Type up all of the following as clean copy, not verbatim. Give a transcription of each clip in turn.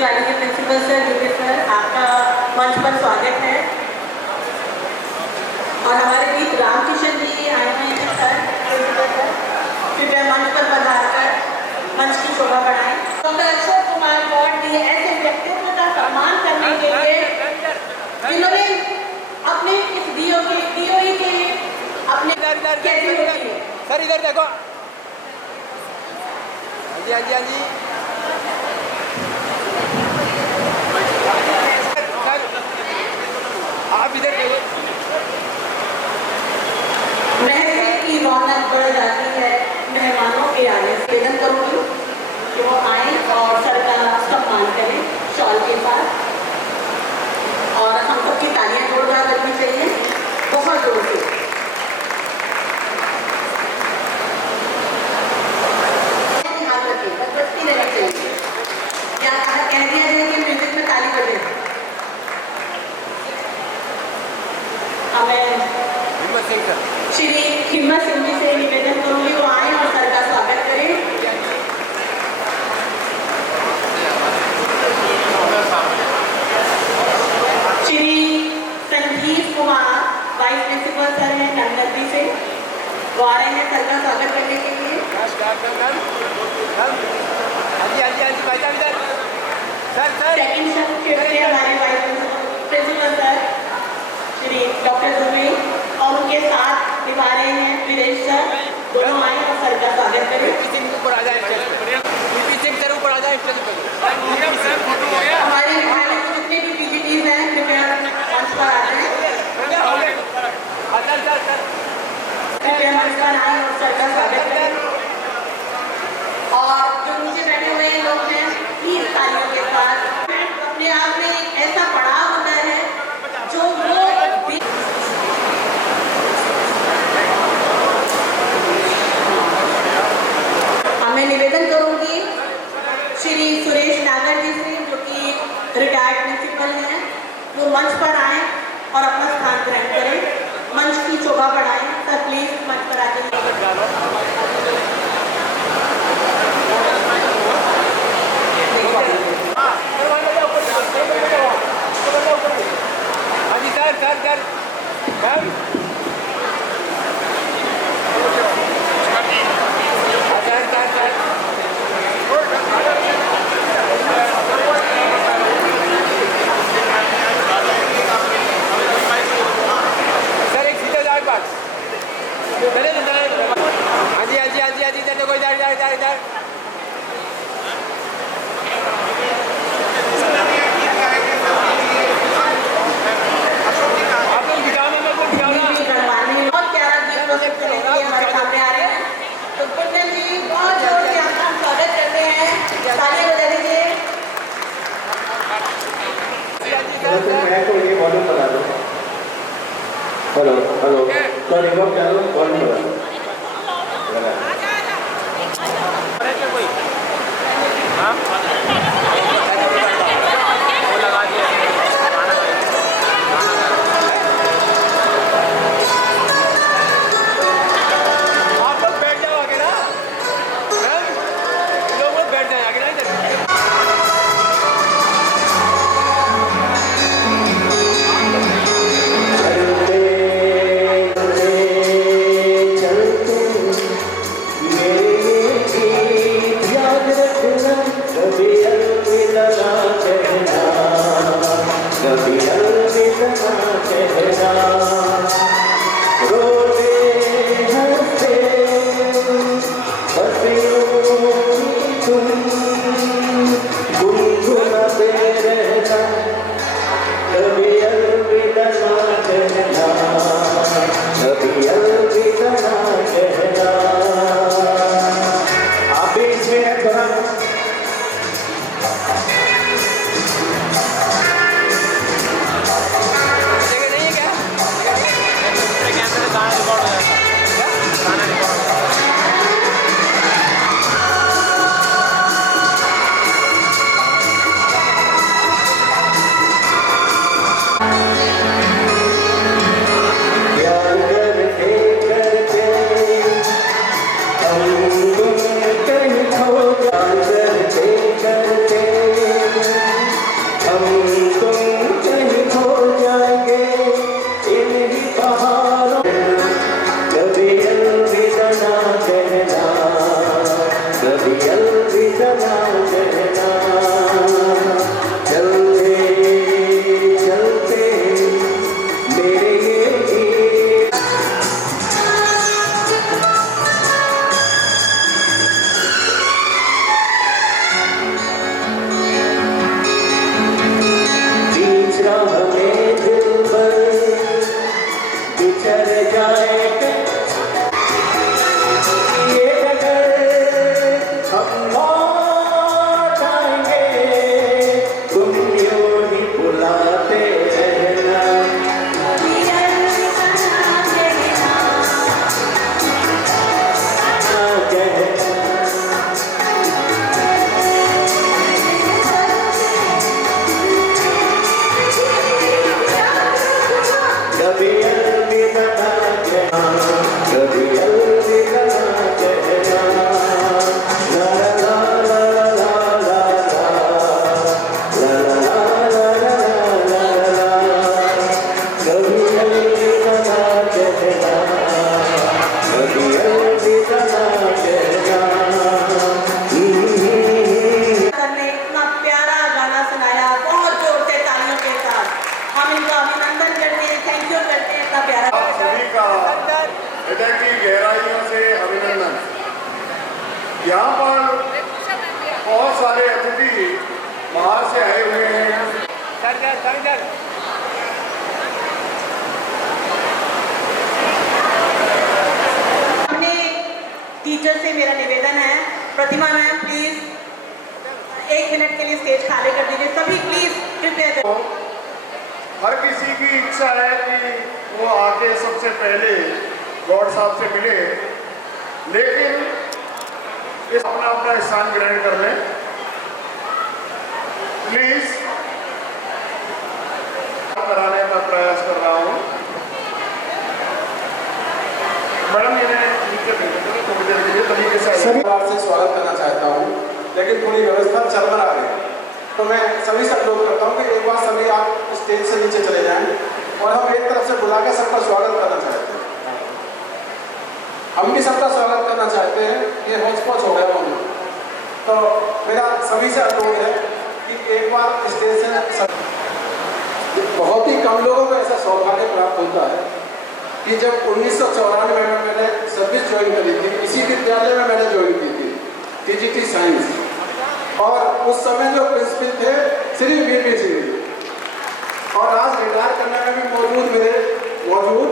वाली के principal sir, junior sir, आपका मंच पर स्वागत है। और हमारे बीच रामकिशन जी आए हैं सर, प्रिंसिपल सर, कृपया मंच पर पधारकर मंच की शोभा बढ़ाएं। डॉक्टर अक्षय कुमार अवार्ड दिए ऐसे व्यक्तित्व का सम्मान करने के लिए जिन्होंने अपने इस DOE के अपने सर इधर देखो। हाँ जी हाँ जी सर आप इधर महफिल की रौनक बढ़ जाती है मेहमानों के आने से। निवेदन करूंगी कि वो आए और सर का सम्मान करें शॉल के साथ, और हम सबकी तालियां जोरदार करनी चाहिए, बहुत जोर से। हाथ रखिए, बदबस्ती रहनी चाहिए, या कह दिया जाए कि म्यूजिक में ताली बजे। हमें श्री हिम्मत सिंह जी से निवेदन करूंगी वो आए और सर का स्वागत करें। Shri Sanjeev Kumar vice principal sir हैं नंदनदी से, वो आ रहे हैं सर का स्वागत करने के लिए। सेकंड शिफ्ट से हमारे vice principal sir Shri doctor Dubey और उनके साथ निभा रहे हैं वीरेश सर, दोनों आए और सर का स्वागत करें। हमारे विद्यालय के जितने भी PGTs हैं कृपया मंच पर आ जाएं, कृपया मंच पर आए और सर का स्वागत करें। और जो नीचे बैठे हुए लोग हैं प्लीज तालियों के साथ। अपने आप में एक ऐसा पड़ाव होता है जो वो मैं निवेदन करूंगी श्री सुरेश नागर जी से, जो कि रिटायर्ड प्रिंसिपल हैं, वो मंच पर आए और अपना स्थान ग्रहण करें, मंच की शोभा बढ़ाएं। सर प्लीज मंच पर आके। हेलो हेलो तो रिकॉर्ड कर लो, कॉल नहीं हो रहा। बहुत सारे अतिथि बाहर से आए हुए हैं। सर अपने टीचर से मेरा निवेदन है, प्रतिमा मैम प्लीज 1 मिनट के लिए स्टेज खाली कर दीजिए, सभी प्लीज कृपया करें। हर किसी की इच्छा है कि वो आके सबसे पहले गौड़ साहब से मिले, लेकिन इस अपना अपना स्थान ग्रहण कर लें प्लीज। कराने का प्रयास कर रहा हूँ। मैडम इन्हें नीचे भेजेंगे थोड़ी देर के लिए तरीके से। सभी बार से स्वागत करना चाहता हूँ, लेकिन थोड़ी व्यवस्था चरमरा गई, तो मैं सभी से अनुरोध करता हूँ कि एक बार सभी आप स्टेज से नीचे चले जाएं और हम एक तरफ से बुला के सबका स्वागत करना चाहते हैं। हम भी सबका स्वागत करना चाहते हैं, ये होच-पोच हो गया हम, तो मेरा सभी से अनुरोध है कि एक बार स्टेज से बहुत ही कम लोगों को ऐसा सौभाग्य प्राप्त होता है कि जब 1994 में मैंने सर्विस ज्वाइन करी थी, इसी विद्यालय में मैंने ज्वाइन की थी टीजीटी साइंस, और उस समय जो प्रिंसिपल थे श्री वीपी सिंह जी, और आज रिटायर करने में भी मौजूद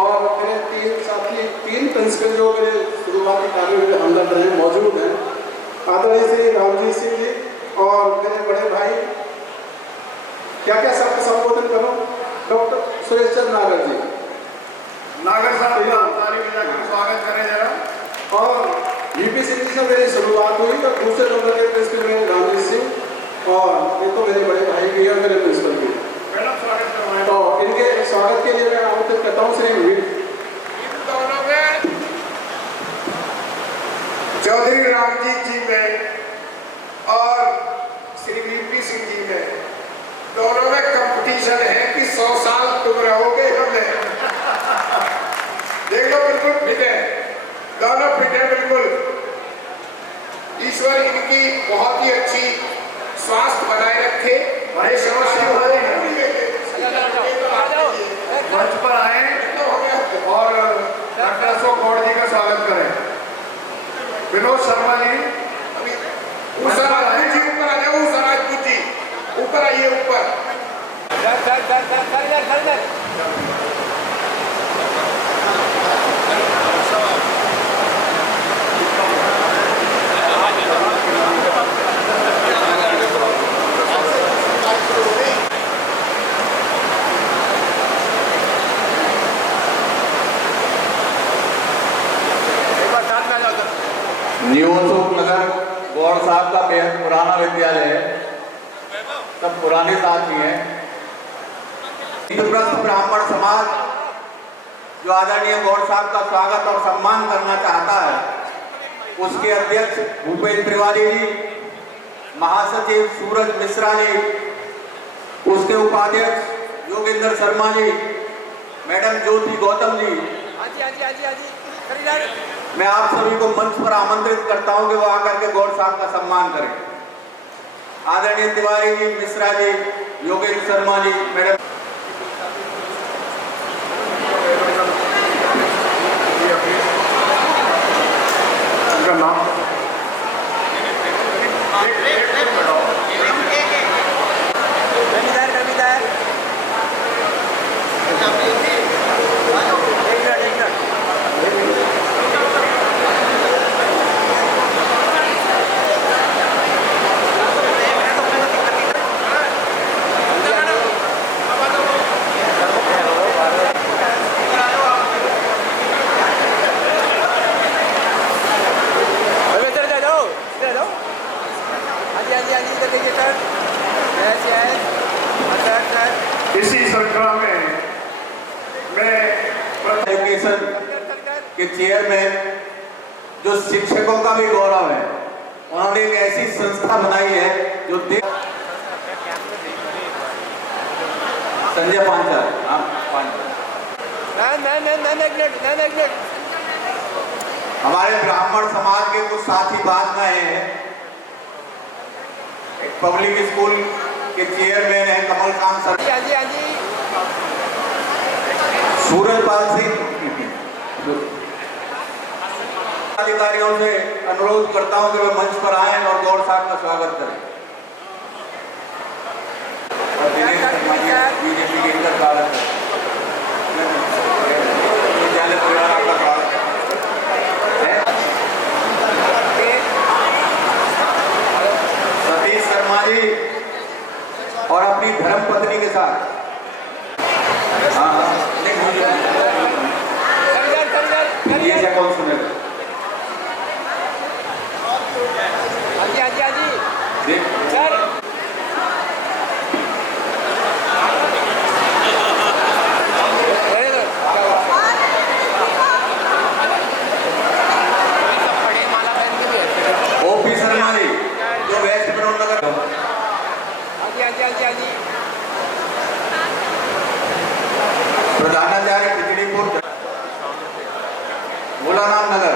और मेरे 3 साथी 3 प्रिंसिपल जो मेरे शुरुआती कार्य में हमदर्द रहे मौजूद हैं, आदरणीय श्री रामजी सिंह जी और मेरे बड़े भाई, क्या क्या सबका संबोधन करूं, डॉक्टर सुरेश चंद्र नागर जी। नागर साहब का ताली बजाकर स्वागत करें जरा। और यूपी सिंह जी से मेरी शुरुआत हुई, और दूसरे नंबर के प्रिंसिपल मेरे रामजी सिंह, और ये तो मेरे बड़े भाई भी और मेरे प्रिंसिपल भी। मैडम स्वागत करवाएं। तो इनके स्वागत के लिए मैं आमंत्रित करता हूँ श्री दोनों में चौधरी रामजीत जी में और श्री वीपी सिंह जी में, दोनों में कंपटीशन है कि 100 साल तुम रहोगे हमें। देख लो बिल्कुल फिट है, दोनों फिट है बिल्कुल। ईश्वर इनकी बहुत ही अच्छी स्वास्थ्य बनाए रखे। बड़े समस्या हो रही है, मंच पर आए और डॉक्टर अशोक गौड़ जी का स्वागत करें। विनोद शर्मा जी, उषा राजपूत जी ऊपर आ जाओ, उषा राजपूत जी ऊपर आइए ऊपर। न्यू अशोक नगर गौड़ साहब का बेहद पुराना विद्यालय है, सब पुराने साथी हैं। इंद्रप्रस्थ ब्राह्मण समाज जो आदरणीय गौड़ साहब का स्वागत और सम्मान करना चाहता है, उसके अध्यक्ष भूपेंद्र तिवारी जी, महासचिव सूरज मिश्रा जी, उसके उपाध्यक्ष योगेंद्र शर्मा जी, मैडम ज्योति गौतम जी, मैं आप सभी को मंच पर आमंत्रित करता हूं कि वो आकर के गौड़ साहब का सम्मान करें। आदरणीय तिवारी जी, मिश्रा जी, योगेंद्र शर्मा जी, मैडम उनका नाम इसी श्रृंखला में मैं एजुकेशन के चेयरमैन, जो शिक्षकों का भी गौरव है, उन्होंने एक ऐसी संस्था बनाई है जो संजय पांचाल, हमारे ब्राह्मण समाज के कुछ साथी बाद में आए हैं। एक पब्लिक स्कूल के चेयरमैन है कमलकांत सर, सूरजपाल सिंह, अधिकारियों से अनुरोध करता हूं कि वे मंच पर आएं और गौर साहब का स्वागत करें। और दिनेश शर्मा जी बीजेपी के इंदर स्वागत करें। विद्यालय परिवार आपका स्वागत है। सतीश शर्मा जी और अपनी धर्म पत्नी के साथ ये क्या कौन सुनेगा? देख सर ओपी शर्मा जी जो वेस्ट ब्राउन नगर प्रधानाचार्य खिचड़ीपुर भोलानाथ नगर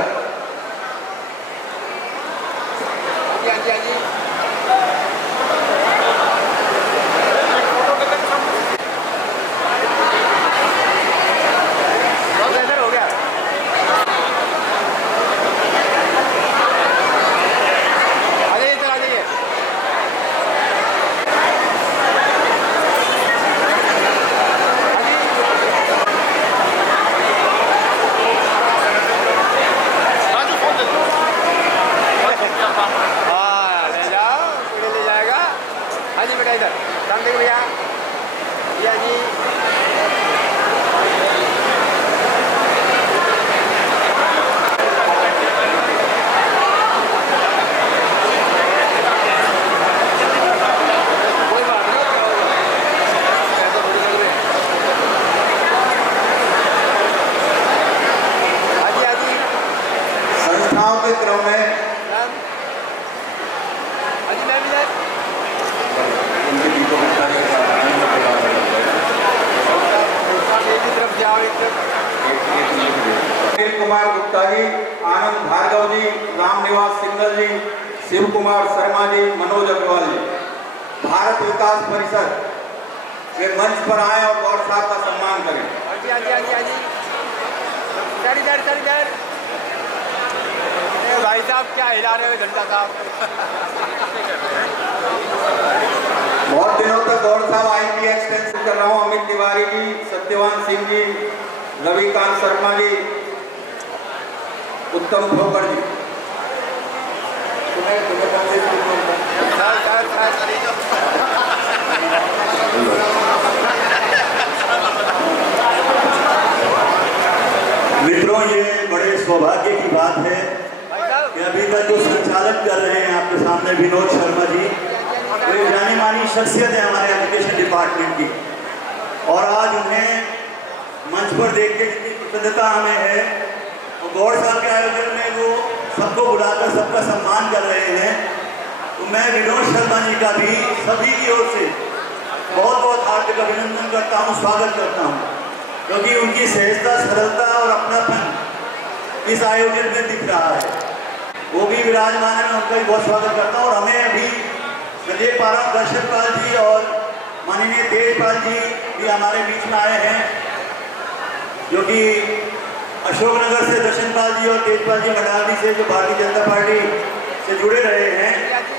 हो गया अरे चला दीजिए हाँ ले जाओ पूरे ले जाएगा। हाँ जी बेटा इधर काम देख भैया भैया जी कोई बात नहीं कैसे थोड़ी कर रहे हैं। हाँ जी हाँ जी संस्थाओं के क्रम में मैम हाँ जी मैम इधर उनके दीपक गुप्ता जी के साथ एक ही तरफ जाओ एक तरफ अनिल कुमार गुप्ता जी, आनंद भार्गव जी, राम निवास सिंगल जी, शिव कुमार शर्मा जी, मनोज अग्रवाल जी, भारत विकास परिषद वे मंच पर आए और गौर साहब का सम्मान करें। हाँ जी हाँ जी हाँ जी हाँ जी सर इधर ए भाई साहब क्या हिला रहे हो घंटा साहब बहुत दिनों तक गौर साहब आईपी एक्सटेंशन कर रहा हूँ। अमित तिवारी जी, सत्यवान सिंह जी, रविकांत शर्मा जी, उत्तम ठोकर जी। तुम्हें कौन सी स्कूल में मित्रों, ये बड़े सौभाग्य की बात है भाई साहब कि अभी तक जो संचालन कर रहे हैं आपके सामने विनोद शर्मा जी, वे जानी मानी शख्सियत है हमारे एजुकेशन डिपार्टमेंट की, और आज उन्हें मंच पर देख के जितनी प्रसन्नता हमें है, और गौर साहब के आयोजन में वो सबको बुलाकर सबका सम्मान कर रहे हैं, तो मैं विनोद शर्मा जी का भी सभी की ओर से बहुत बहुत हार्दिक अभिनंदन करता हूँ, स्वागत करता हूँ, क्योंकि उनकी सहजता, सरलता और अपनापन इस आयोजन में दिख रहा है। वो भी विराजमान है, मैं उनका भी बहुत स्वागत करता हूँ। और हमें अभी मैं देख पा रहा हूँ दर्शन पाल जी और माननीय तेजपाल जी भी हमारे बीच में आए हैं, जो कि अशोकनगर से दर्शन पाल जी और तेजपाल जी मडाली से जो भारतीय जनता पार्टी से जुड़े रहे हैं,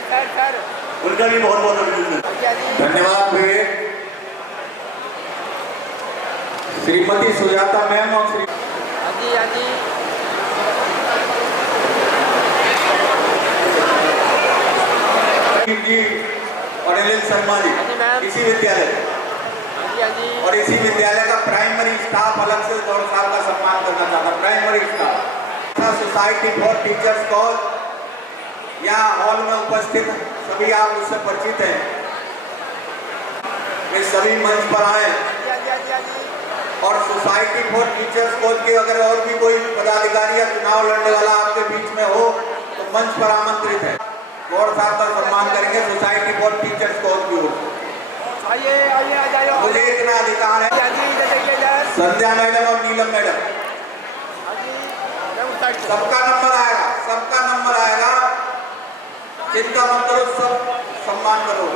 सर उनका भी बहुत बहुत अभिनंदन। धन्यवाद भैया। श्रीमती सुजाता मैम और श्री हाँ जी हाँ जी जी और अनिल शर्मा जी, इसी विद्यालय हाँ जी हाँ जी और इसी विद्यालय का प्राइमरी स्टाफ अलग से गौर साहब का सम्मान करना चाहता। Primary staff society for teachers cause या हॉल में उपस्थित सभी आप उससे परिचित हैं, वे सभी मंच पर आए। और सोसाइटी फॉर टीचर्स कॉज के अगर और भी कोई पदाधिकारी या चुनाव लड़ने वाला आपके बीच में हो तो मंच पर आमंत्रित है। गौर साहब का सम्मान करेंगे सोसाइटी फॉर टीचर्स कॉज की ओर से। आइए आइए आ जाइए। मुझे इतना अधिकार है। संध्या मैडम और नीलम मैडम, सबका नंबर आएगा, सबका नंबर आएगा, चिंता मत करो, सब सम्मान करो।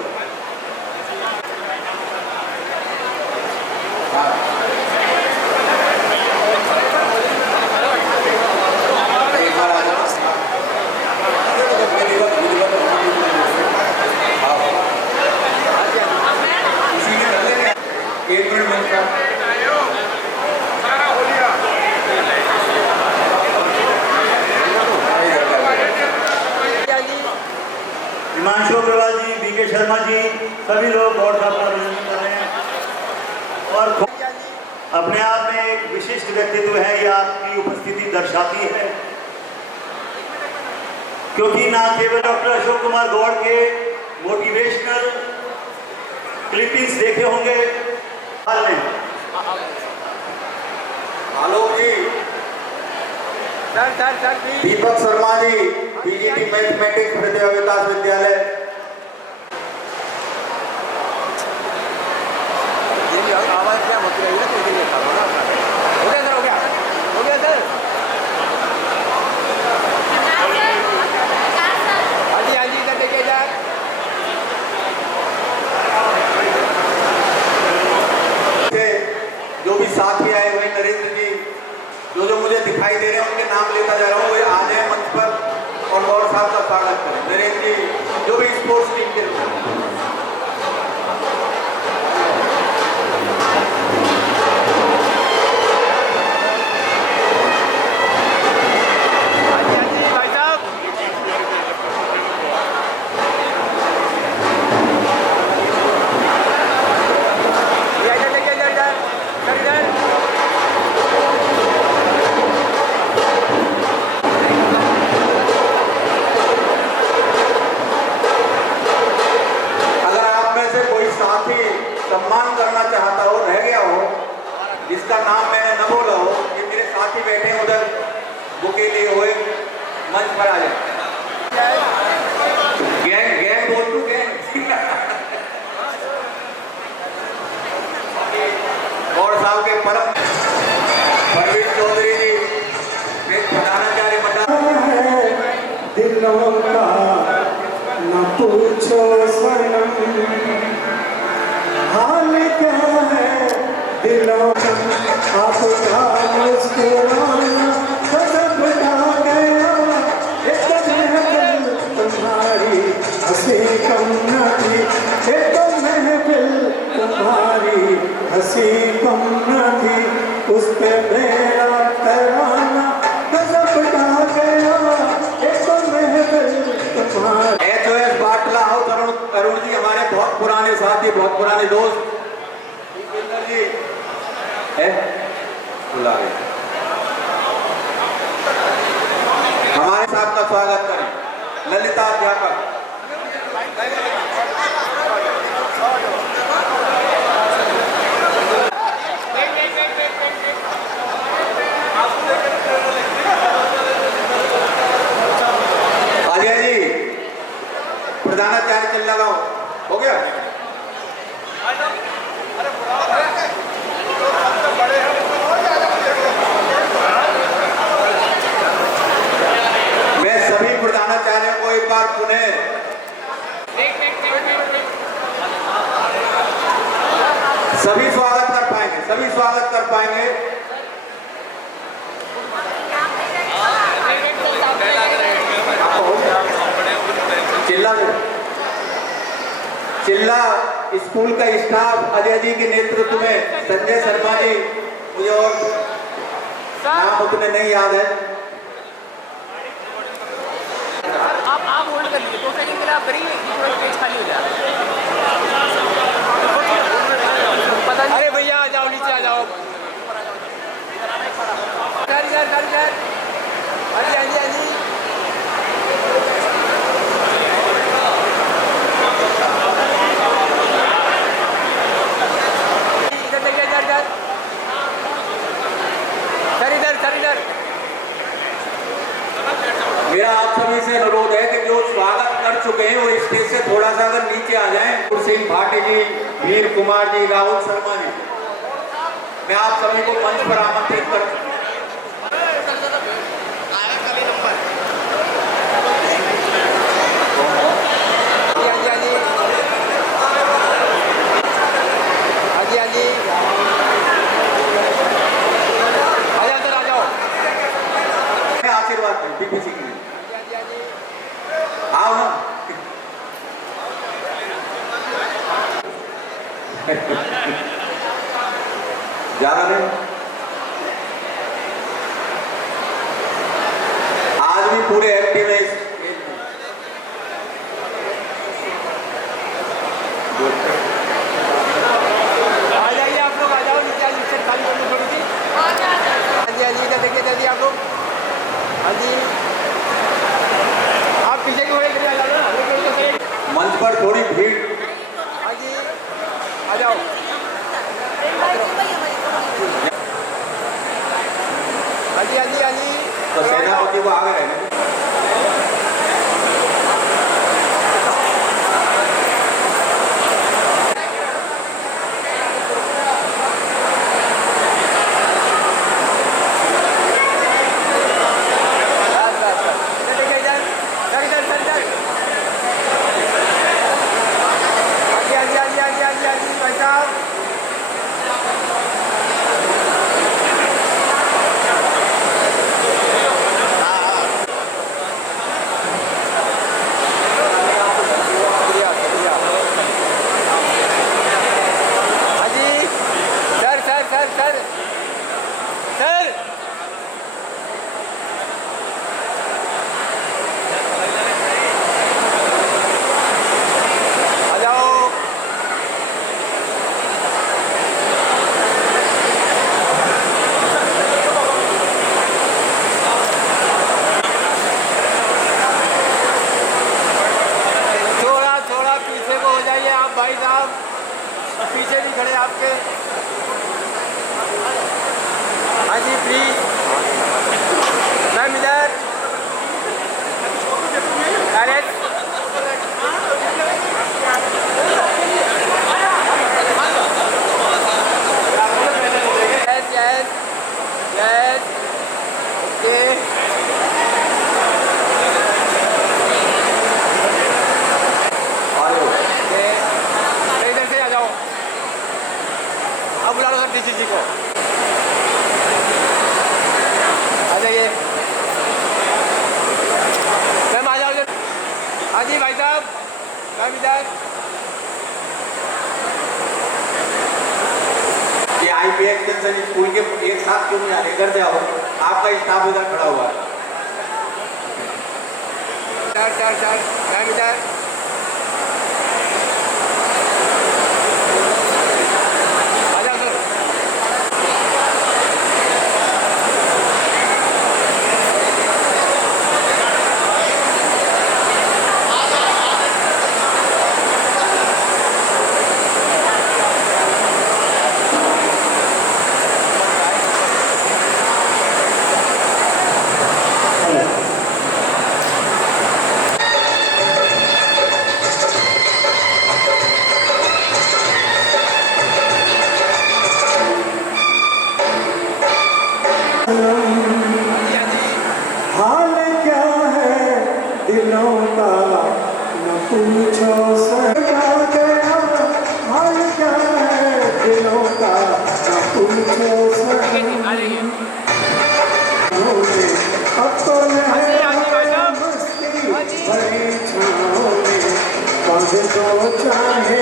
एक बार आ जाओ। हिमांशु अग्रवाल जी, बीके शर्मा जी, सभी लोग गौड़ साहब का अभिनंदन कर रहे हैं। और अपने आप में एक विशिष्ट व्यक्तित्व है, ये आपकी उपस्थिति दर्शाती है, क्योंकि ना केवल डॉक्टर अशोक कुमार गौड़ के मोटिवेशनल क्लिपिंग्स देखे होंगे हाल में। आलोक जी, sir Deepak Sharma ji, PGT mathematics प्रतिभा विकास विद्यालय। ये आवाज क्या होती है ना, तो ये हो गया सर, हो गया सर। हाँ जी इधर देखिए इधर। जो भी साथी आए हुए, नरेंद्र जी, जो मुझे दिखाई दे रहे हैं उनके नाम लेता जा रहा हूँ, वो आ जाए मंच पर और गौड़ साहब का स्वागत करें। नरेंद्र जी, जो भी स्पोर्ट्स टीम के सम्मान करना चाहता हो, रह गया हो, जिसका नाम मैंने न बोला हो, ये मेरे साथी बैठे हैं उधर बुके लिए हुए, मंच पर आ जाए। गैंग बोल तू गैंग। गौड़ साहब के परम परवीन चौधरी जी, प्रधानाचार्य मंडल। दिलों का न पूछो सनम, हाल क्या है दिलों का, आपका मुस्कुराना गजब ढा गया, एक महफिल तुम्हारी हंसी कम न थी, एक महफिल तुम्हारी हंसी कम न थी, उस पे मेरा तराना गजब ढा गया, एक महफिल तुम्हारी। HOS बाटला हो, अरुण जी हमारे बहुत पुराने साथी, बहुत पुराने दोस्त जी है, बुला रहे हमारे साहब का स्वागत करें। ललिता अध्यापक, अजय जी, प्रधानाचार्य चिल्ला गाँव हो गया। मैं सभी प्रधानाचार्यों को एक बार पुनः सभी स्वागत कर पाएंगे। चिल्ला स्कूल का स्टाफ अजय जी के नेतृत्व में, संजय शर्मा जी, मुझे और नाम उतने नहीं याद है। आप होल्ड कर लीजिए, 2 सेकंड के लिए आप करिए, पेज खाली हो जाए। पता नहीं, अरे भैया आ जाओ, नीचे आ जाओ। मेरा आप सभी से अनुरोध है कि जो स्वागत कर चुके हैं वो स्टेज से थोड़ा सा अगर नीचे आ जाएं। सिंह भाटी जी, वीर कुमार जी, राहुल शर्मा जी, मैं आप सभी को मंच पर आमंत्रित करता हूं। आशीर्वाद करें बीपीसी के लिए, आओ ना। ज्यादा नहीं, आज भी पूरे एक्टिव है। भाई साहब मैम इधर। ये आईपी एक्सटेंशन स्कूल के एक साथ क्यों नहीं आ रहे? इधर जाओ, आपका स्टाफ उधर खड़ा हुआ है। सर मैम इधर। हाल क्या है दिलों का न पूछो सजा गया। हाल क्या है दिलों का न पूछो सजा। अब तो मस्ती भरी छाँव में पग दो चाहे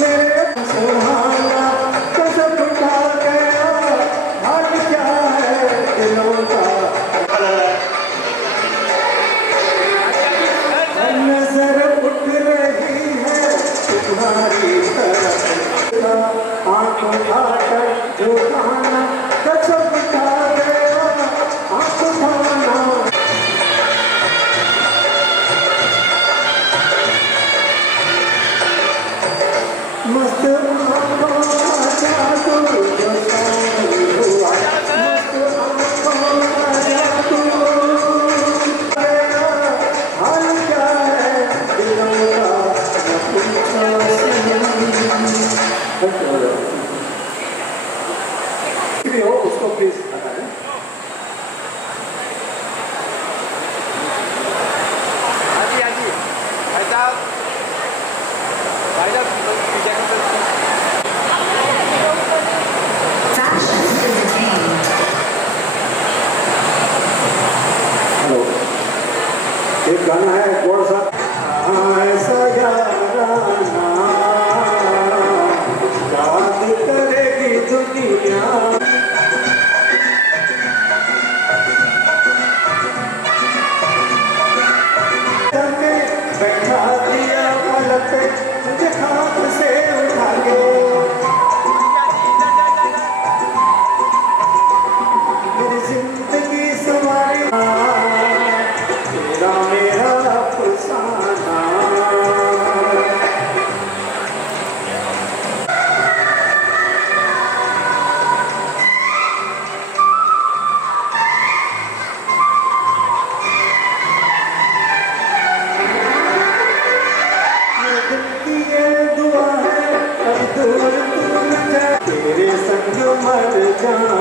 मेरे सुहाना कसम खा गया। हाल क्या है दिलों का नजर उठ रही है तुम्हारी तरफ। आँख उठाकर जो खाना कसम खा गया। आँख उठाना मस्त आँखों का जादू जो शामिल हुआ। मस्त आँखों का जादू हाल क्या है दिलों का न पूछो सही। हो उसको प्लीज बताएं। हाँ जी भाई साहब पीछे हेलो, एक गाना है कौन सा? ऐसा याराना याद करेगी दुनिया। बैठा दिया पलक तुझे खाक से उठा के। मेरी जिंदगी सवारी तेरा मेरा अफसाना। तेरे संग मर जाना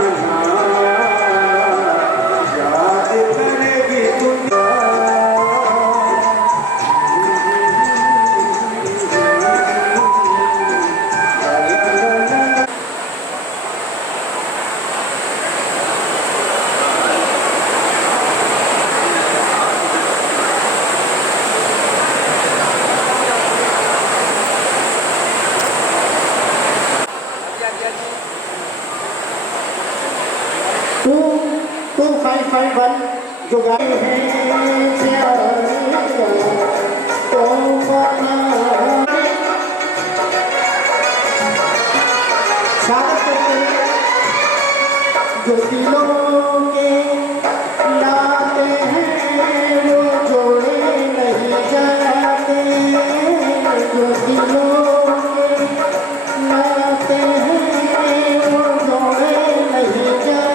याद करेगी दुनिया। टू 551 जो गाड़ी है स्वागत करते हैं जो दिलों के लाते हैं वो जोड़े नहीं जाते। जो दिलों के लाते हैं वो जोड़े नहीं जाते।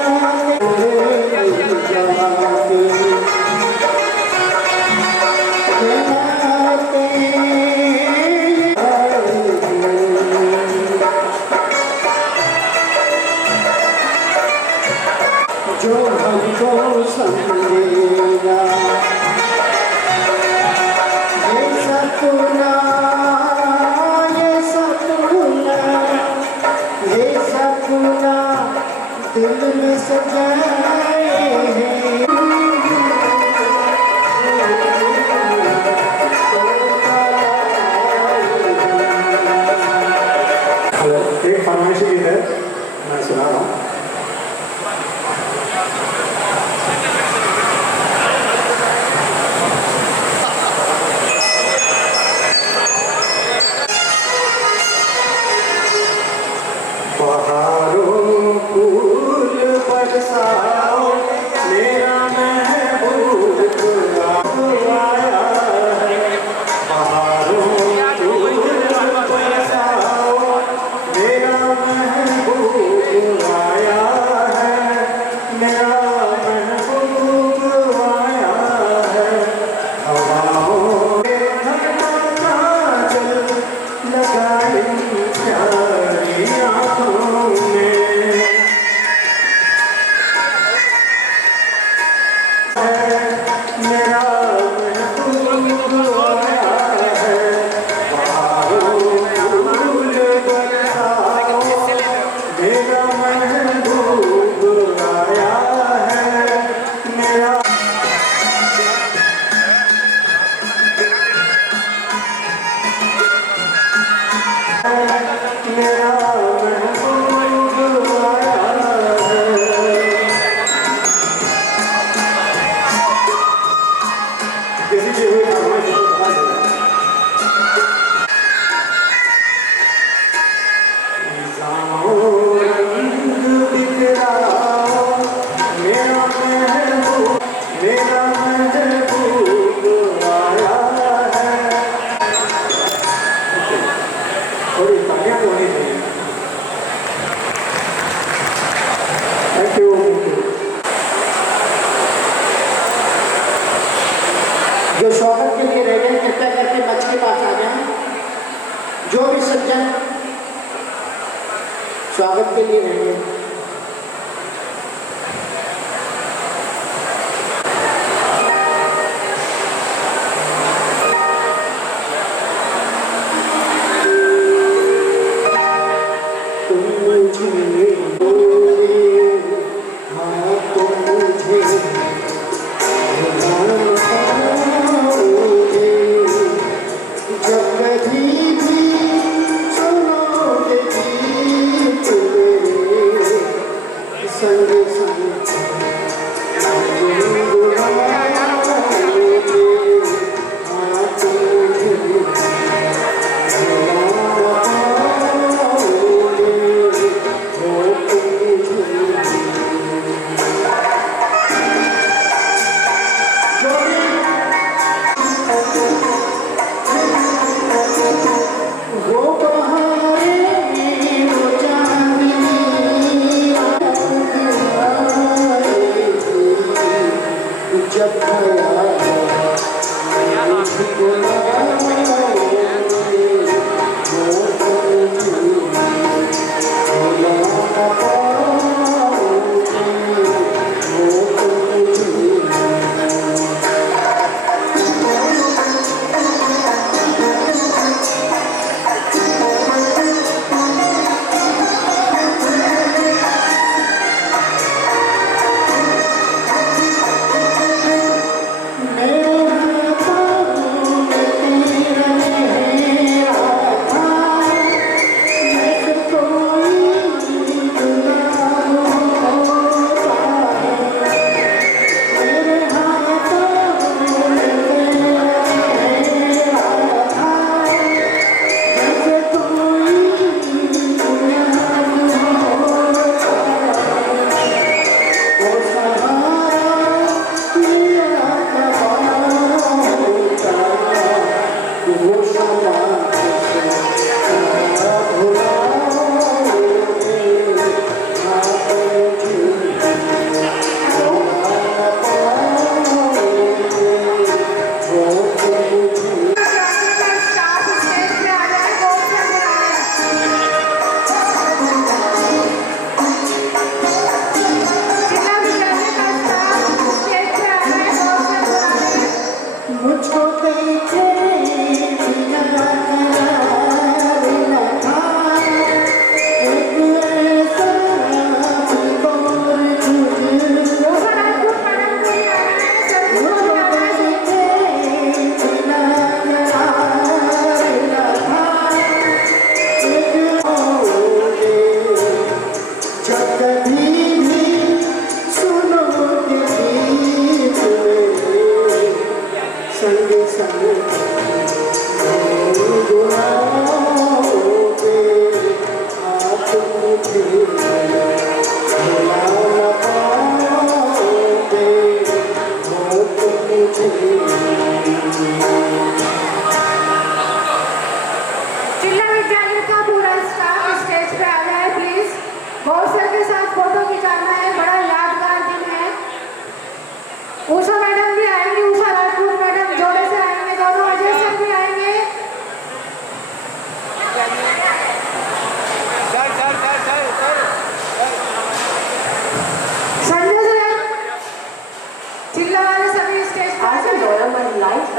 मेरा महबूब आया है। किसी की हुई फरमाइश को बता देना। मेरा महबूब आया है। थोड़ी तालियां होनी चाहिए। Thank you. जो स्वागत के लिए रह गए कृपया करके मंच के पास आ जाएं। जो भी सज्जन स्वागत के लिए रह गए।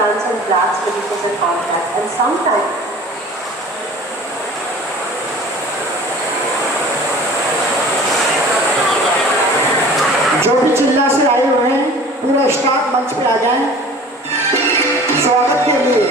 dance and blacks, believers and contacts, and sometimes जो भी चिल्ला से आए हुए हैं पूरा स्टाफ मंच पे आ जाएं स्वागत के लिए।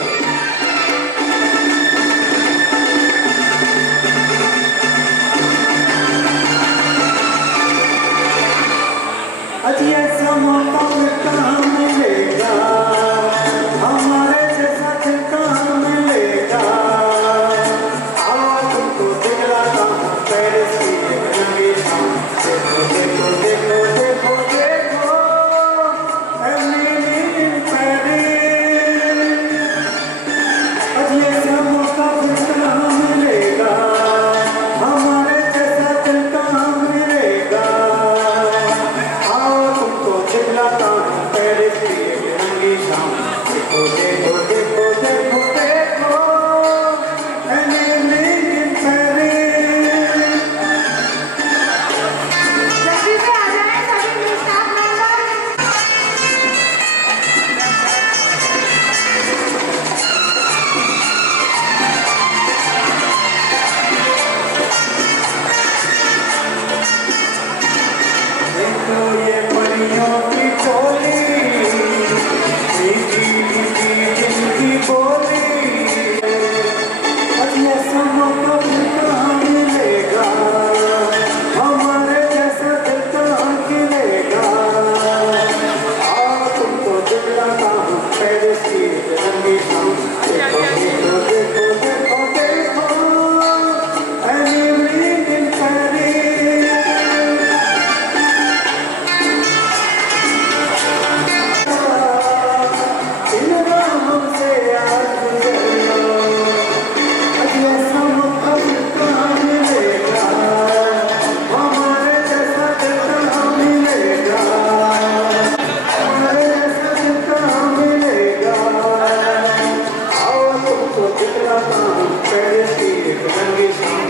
तो कितना काम पहले की एक रंगी शाम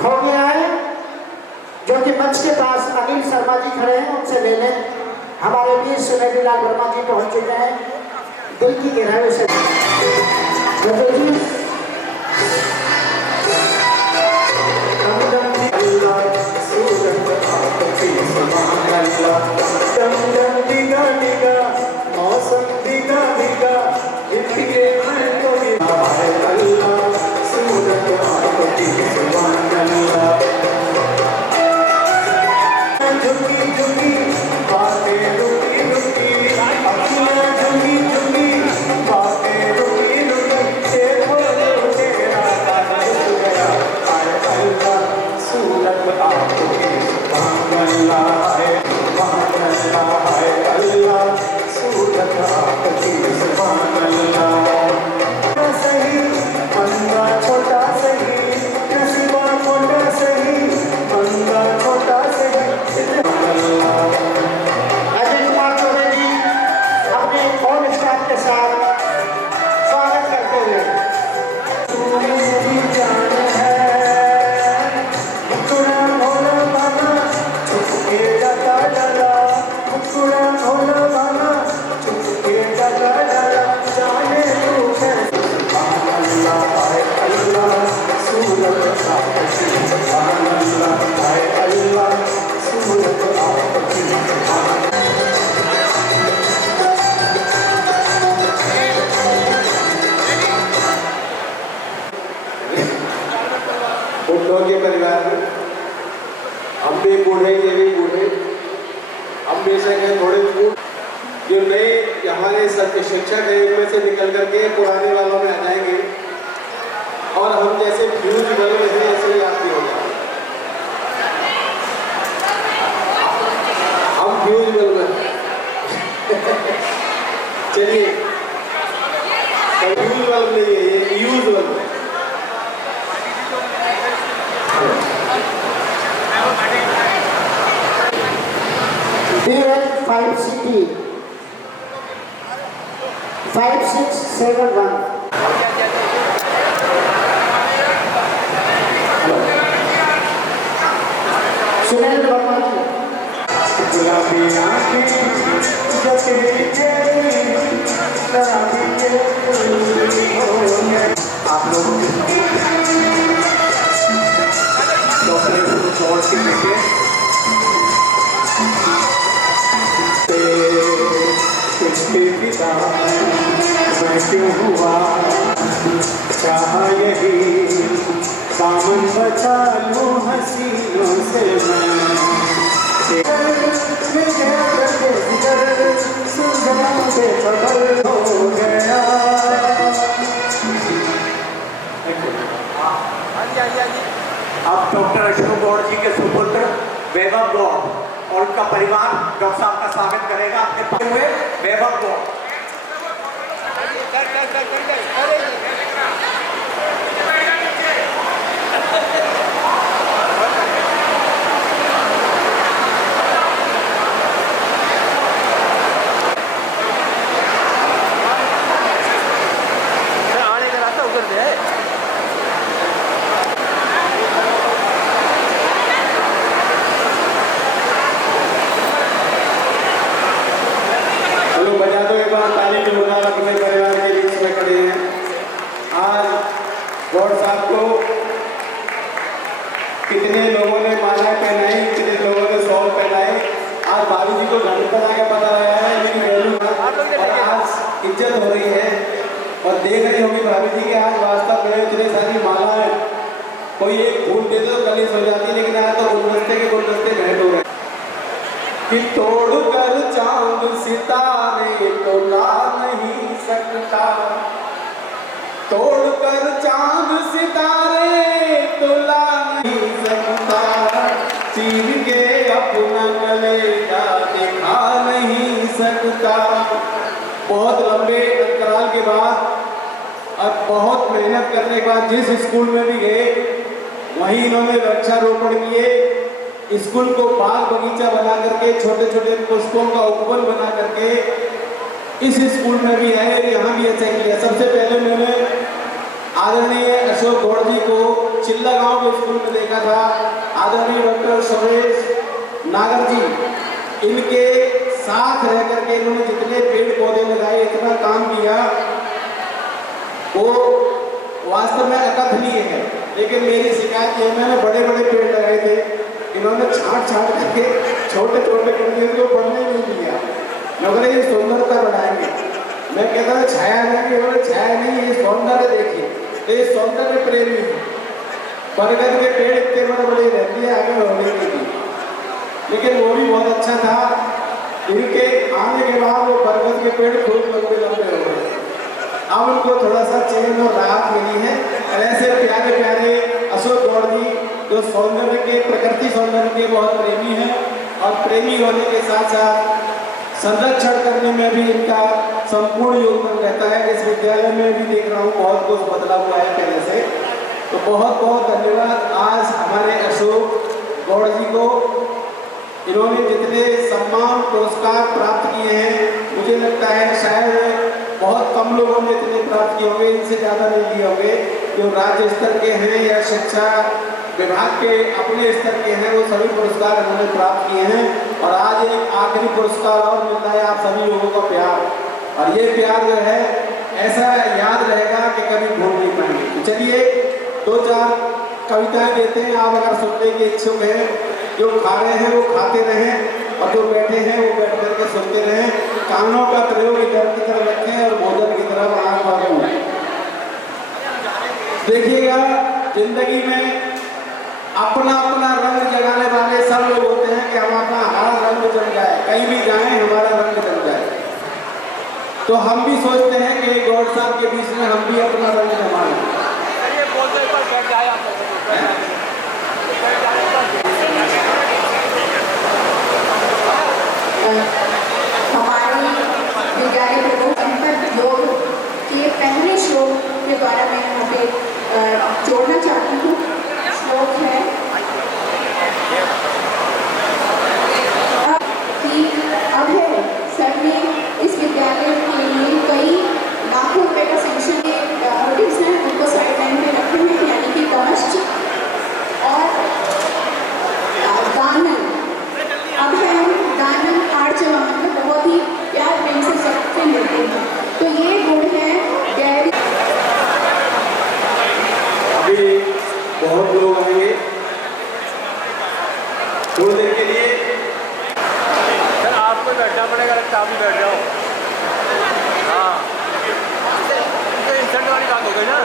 खो गया है, जो कि मंच के पास अनिल शर्मा जी खड़े हैं, उनसे ले लें। हमारे बीच सुनहरी लाल वर्मा जी पहुंच चुके हैं, दिल की गहराई से मौसम दिगा दिगा झुकी झुकी बातें रुकी रुकी अखियां झुकी झुकी बातें रुकी रुकी तेरा गया आए अल्लाह सूरत आपकी सुभान अल्लाह है अल्लाह सूरत आपकी सुभान अल्लाह सही बंदा छोटा सही नसीबा छोटा सही बंदा छोटा सही। अजय कुमार चौबे जी अपने ऑल स्टाफ के साथ स्वागत करते हुए के परिवार में हम भी बूढ़े ये भी बूढ़े, हम भी से थोड़े जो नए हमारे शिक्षक है इनमें से निकल करके पुराने वालों में आ जाएंगे और हम जैसे फ्यूज बल्ब हैं ऐसे ही आपकी हो जाए। हम फ्यूज बल्ब हैं चलिए फ्यूज बल्ब नहीं है, ये यूज बल्ब है। DL5CT 5671 सुनील वर्मा जी। गुलाबी आंखें जब आप लोगों डॉक्टर जॉर्ज के बेटे पिता मैं क्यों हुआ चाह यही दामन बचा लूं हसीनों से हो गया। अब डॉक्टर अशोक गौड़ जी के सुपुत्र वैभव गौड़ और उनका परिवार डॉक्टर साहब का स्वागत करेगा। अपने पास हुए वैभव गौड़ आने का रास्ता उधर से है। बजा दो एक बार ताली जोरदार अपने परिवार के बीच में खड़े हैं। आज गौड़ साहब को कितने लोगों ने मालाएं पहनाई, कितने लोगों ने शॉल पहनाए। आज भाभी जी को घंटे बना के पता लगा है लेकिन वैल्यू और आज इज्जत हो रही है और देख रही होगी भाभी जी के आज वास्तव में इतनी सारी मालाएं कोई एक फूल दे दो कलिस हो जाती, लेकिन आज तो गुलदस्ते के गुलदस्ते भेंट हो रहे कि तोड़ कर चांद सितारे तो ला नहीं सकता, तोड़ कर चांद सितारे तो ला नहीं सकता, चीर के अपना कलेजा दिखा नहीं सकता। बहुत लंबे अंतराल के बाद और बहुत मेहनत करने के बाद जिस स्कूल में भी गए वहीं इन्होंने वृक्षारोपण किए, स्कूल को बाग बगीचा बना करके छोटे छोटे पुष्पों का उपवन बना करके इस स्कूल में भी है, यहाँ भी अच्छा किया। सबसे पहले मैंने आदरणीय अशोक गौड़ जी को चिल्ला गांव के स्कूल में देखा था। आदरणीय डॉक्टर सुरेश नागर जी, इनके साथ रह करके इन्होंने जितने पेड़ पौधे लगाए, इतना काम किया, वो वास्तव में अकथनीय है। लेकिन मेरी शिकायत ये, मैंने बड़े बड़े पेड़ लगाए थे, इन्होंने छांट करके छोटे छोटे कर दिए, उनको बढ़ने नहीं दिया। मगर ये सुंदरता बढ़ाएंगे, मैं कहता हूँ छाया नहीं, उन्होंने छाया नहीं, ये सौंदर्य देखिए, ये सौंदर्य प्रेमी है। बरगद के पेड़ इतने बड़े बड़े रहती है, आगे होने के लिए, लेकिन वो भी बहुत अच्छा था। इनके आने के बाद वो बरगद के पेड़ खूब लंबे लंबे हो गए। अब उनको थोड़ा सा चैन और राहत मिली है। और ऐसे प्यारे प्यारे अशोक गौड़ जी, जो सौंदर्य के, प्रकृति सौंदर्य के बहुत प्रेमी हैं, और प्रेमी होने के साथ साथ संरक्षण करने में भी इनका संपूर्ण योगदान रहता है। इस विद्यालय में भी देख रहा हूँ बहुत कुछ बदला हुआ है पहले से, तो बहुत बहुत धन्यवाद आज हमारे अशोक गौड़ जी को। इन्होंने जितने सम्मान पुरस्कार प्राप्त किए हैं, मुझे लगता है शायद बहुत कम लोगों ने इतने प्राप्त किए होंगे, इनसे ज़्यादा नहीं लिए होंगे। जो राज्य स्तर के हैं या शिक्षा विभाग के अपने स्तर के हैं, वो सभी पुरस्कार इन्होंने प्राप्त किए हैं। और आज एक आखिरी पुरस्कार और मिलता है आप सभी लोगों का प्यार, और ये प्यार जो है ऐसा याद रहेगा कि कभी भूल नहीं पाएंगे। तो चलिए 2-4 कविताएं देते हैं, आप अगर सुनने के इच्छुक हैं। जो खा रहे हैं वो खाते रहें, और जो बैठे हैं वो बैठ करके सुनते रहें। कानों का प्रयोग इधर की तरफ रखें और भोजन की तरफ आंख मारूं। देखिएगा, जिंदगी में अपना अपना रंग जगाने वाले सब लोग होते हैं कि हमारा रंग जम जाए, कहीं भी जाएं हमारा रंग जम जाए। तो हम भी सोचते हैं कि गौड़ साहब के बीच में हम भी अपना रंग जमाएं। हमारे विद्यालय प्रमुख संपर्क योग के पहले श्लोक के द्वारा मैं यहाँ पे जोड़ना चाहती हूँ। श्लोक है कि अभय सर ने इस विद्यालय के लिए कई लाखों रुपए का सेंक्शन के मोटिव्स हैं, उनको साइड लाइन पे रखे हैं, यानी कि कवच और दानन। अभय दानन आर्चवान में बहुत ही प्यार प्रेम से सबसे मिलते हैं। तो ये गुण है गैर। अभी बहुत लोग आएंगे थोड़ी देर के लिए। सर आपको बैठना पड़ेगा, लगता आप भी बैठ जाओ। हाँ, तो इंसल्ट वाली बात हो गई ना।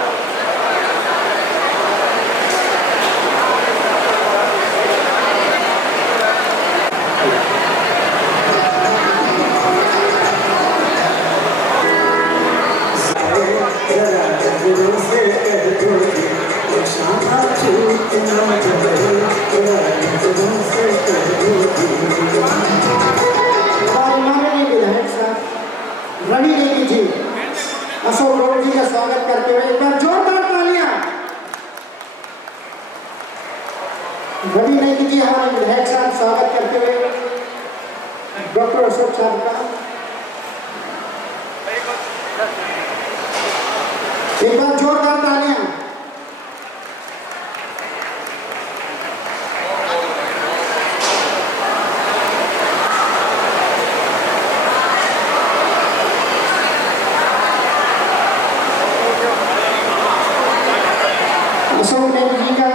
रवि नेगी जी अशोक गौड़ जी का स्वागत करते हुए एक बार जोरदार तालियां। रवि नेगी जी हमारे विधायक साहब स्वागत करते हुए डॉक्टर अशोक साहब का एक बार जोरदार तालियां। अशोक नेगी जी का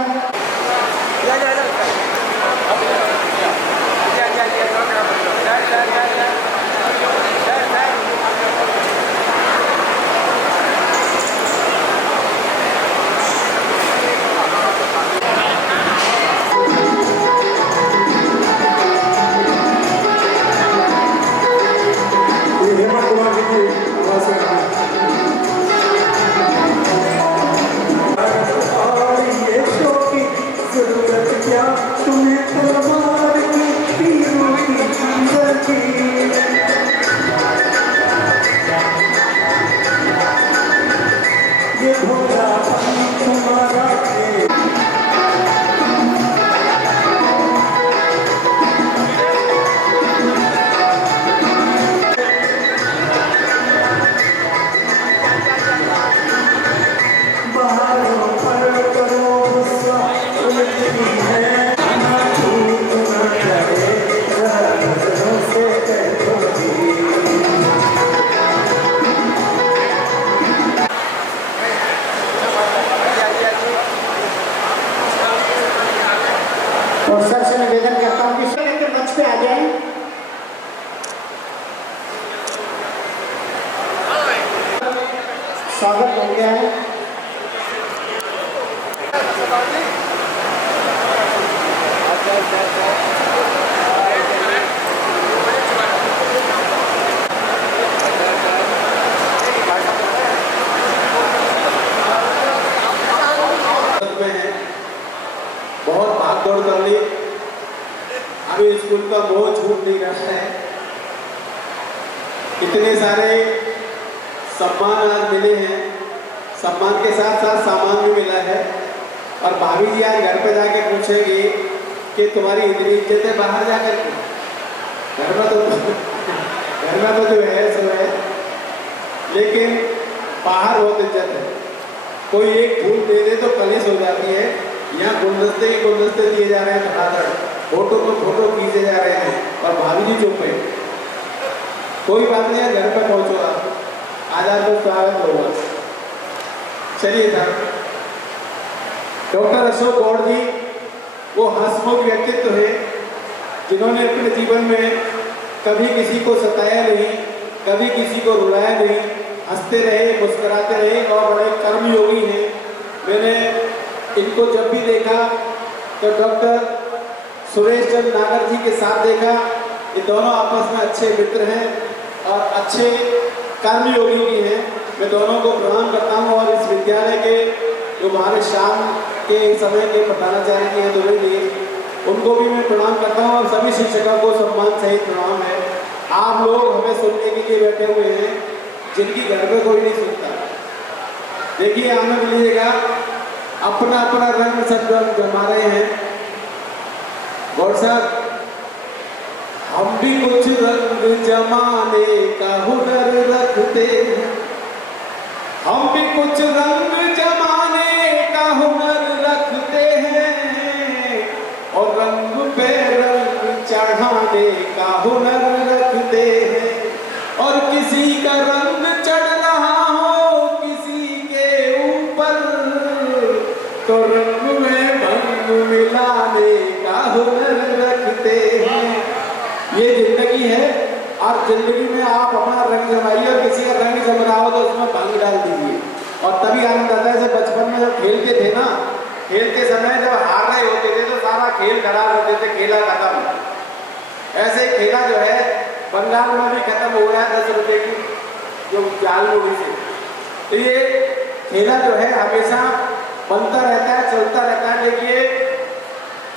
जरूरत क्या आ जाए। स्वागत हो गया है। बहुत भाग दौड़ कर ली, अभी स्कूल का बोझ छूट नहीं रहा है। इतने सारे सम्मान आज मिले हैं, सम्मान के साथ साथ सामान भी मिला है। और भाभी जी आज घर पे जाके पूछेंगे कि तुम्हारी इतनी इज्जत है बाहर जाकर के, घर में तो जो है सो है, लेकिन बाहर बहुत इज्जत है। कोई एक फूल दे दे तो कलिश हो जाती है। यहाँ गुलदस्ते ही गुलदस्ते दिए जा रहे हैं, धड़ाधड़ फोटो को फोटो खींचे जा रहे हैं और भाभी जी चुप है। कोई बात नहीं है, घर पे पहुंचो आप, आज आपको स्वागत होगा। चलिए था डॉक्टर अशोक गौड़ जी वो हंसमुख व्यक्तित्व है जिन्होंने अपने जीवन में कभी किसी को सताया नहीं, कभी किसी को रुलाया नहीं, हंसते रहे, मुस्कुराते रहे और बड़े कर्मयोगी हैं। मैंने इनको जब भी देखा तो डॉक्टर सुरेश चंद्र नागर जी के साथ देखा। ये दोनों आपस में अच्छे मित्र हैं और अच्छे कर्मयोगी भी हैं। मैं दोनों को प्रणाम करता हूँ और इस विद्यालय के जो हमारे शाम के समय के प्रधानाचार्य हैं दोनों जी, उनको भी मैं प्रणाम करता हूँ और सभी शिक्षकों को सम्मान सहित प्रणाम है। आप लोग हमें सुनने के लिए बैठे हुए हैं जिनकी घर में कोई नहीं सुनता। देखिए आनंद लीजिएगा, अपना अपना रंग सब जमा रहे हैं। गौर साहब, हम भी कुछ रंग जमाने का हुनर रखते हैं, हम भी कुछ रंग जमाने का हुनर रखते हैं और रंग पे रंग चढ़ाने का हुनर रखते हैं। और किसी का रंग चढ़ रहा हो किसी के ऊपर तो रंग में भंग मिलाने का हुनर रखते हैं। ये जिंदगी है और जिंदगी में आप अपना रंग जमाइए और किसी का रंग जम रहा हो तो उसमें भंग डाल दीजिए और तभी आनंद आता है। जैसे बचपन में जब खेलते थे ना, खेलते समय जब हार रहे होते थे तो सारा खेल खराब होते थे, खेला खत्म। ऐसे खेला जो है बंगाल में भी खत्म हो गया 10 रुपए की जो जाल मुड़ी से। तो ये खेला जो है हमेशा बनता रहता है, चलता रहता है। देखिए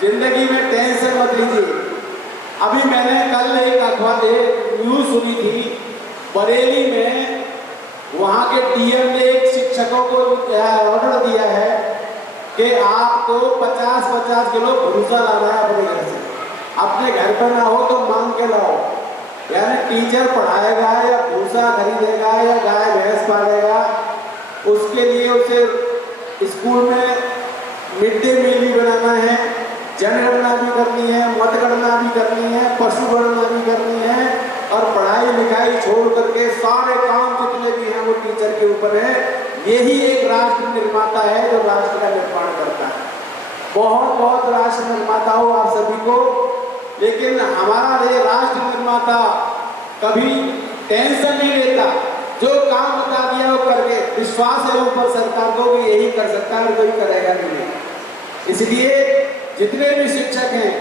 जिंदगी में टेंशन मत लीजिए। अभी मैंने कल एक अखबार न्यूज सुनी थी, बरेली में वहाँ के डीएम ने एक शिक्षकों को ऑर्डर दिया है कि आपको 50-50 किलो भूसा लाना है अपने घर से, अपने घर पर ना हो तो मांग के लाओ। यानी टीचर पढ़ाएगा या भूसा खरीदेगा या गाय भैंस पालेगा, उसके लिए उसे स्कूल में मिड डे मील भी बनाना है, जनगणना भी करनी है, मतगणना भी करनी है, पशु गणना भी करनी है और पढ़ाई लिखाई छोड़ करके सारे काम जितने भी हैं वो टीचर के ऊपर है। यही एक राष्ट्र निर्माता है जो राष्ट्र का निर्माण करता है। बहुत बहुत राष्ट्र निर्माता हो आप सभी को, लेकिन हमारा ये राष्ट्र निर्माता कभी टेंशन नहीं लेता, जो काम बता दिया वो करके विश्वास है ऊपर सरकार को कि यही कर सकता है और कोई करेगा नहीं। इसलिए जितने भी शिक्षक हैं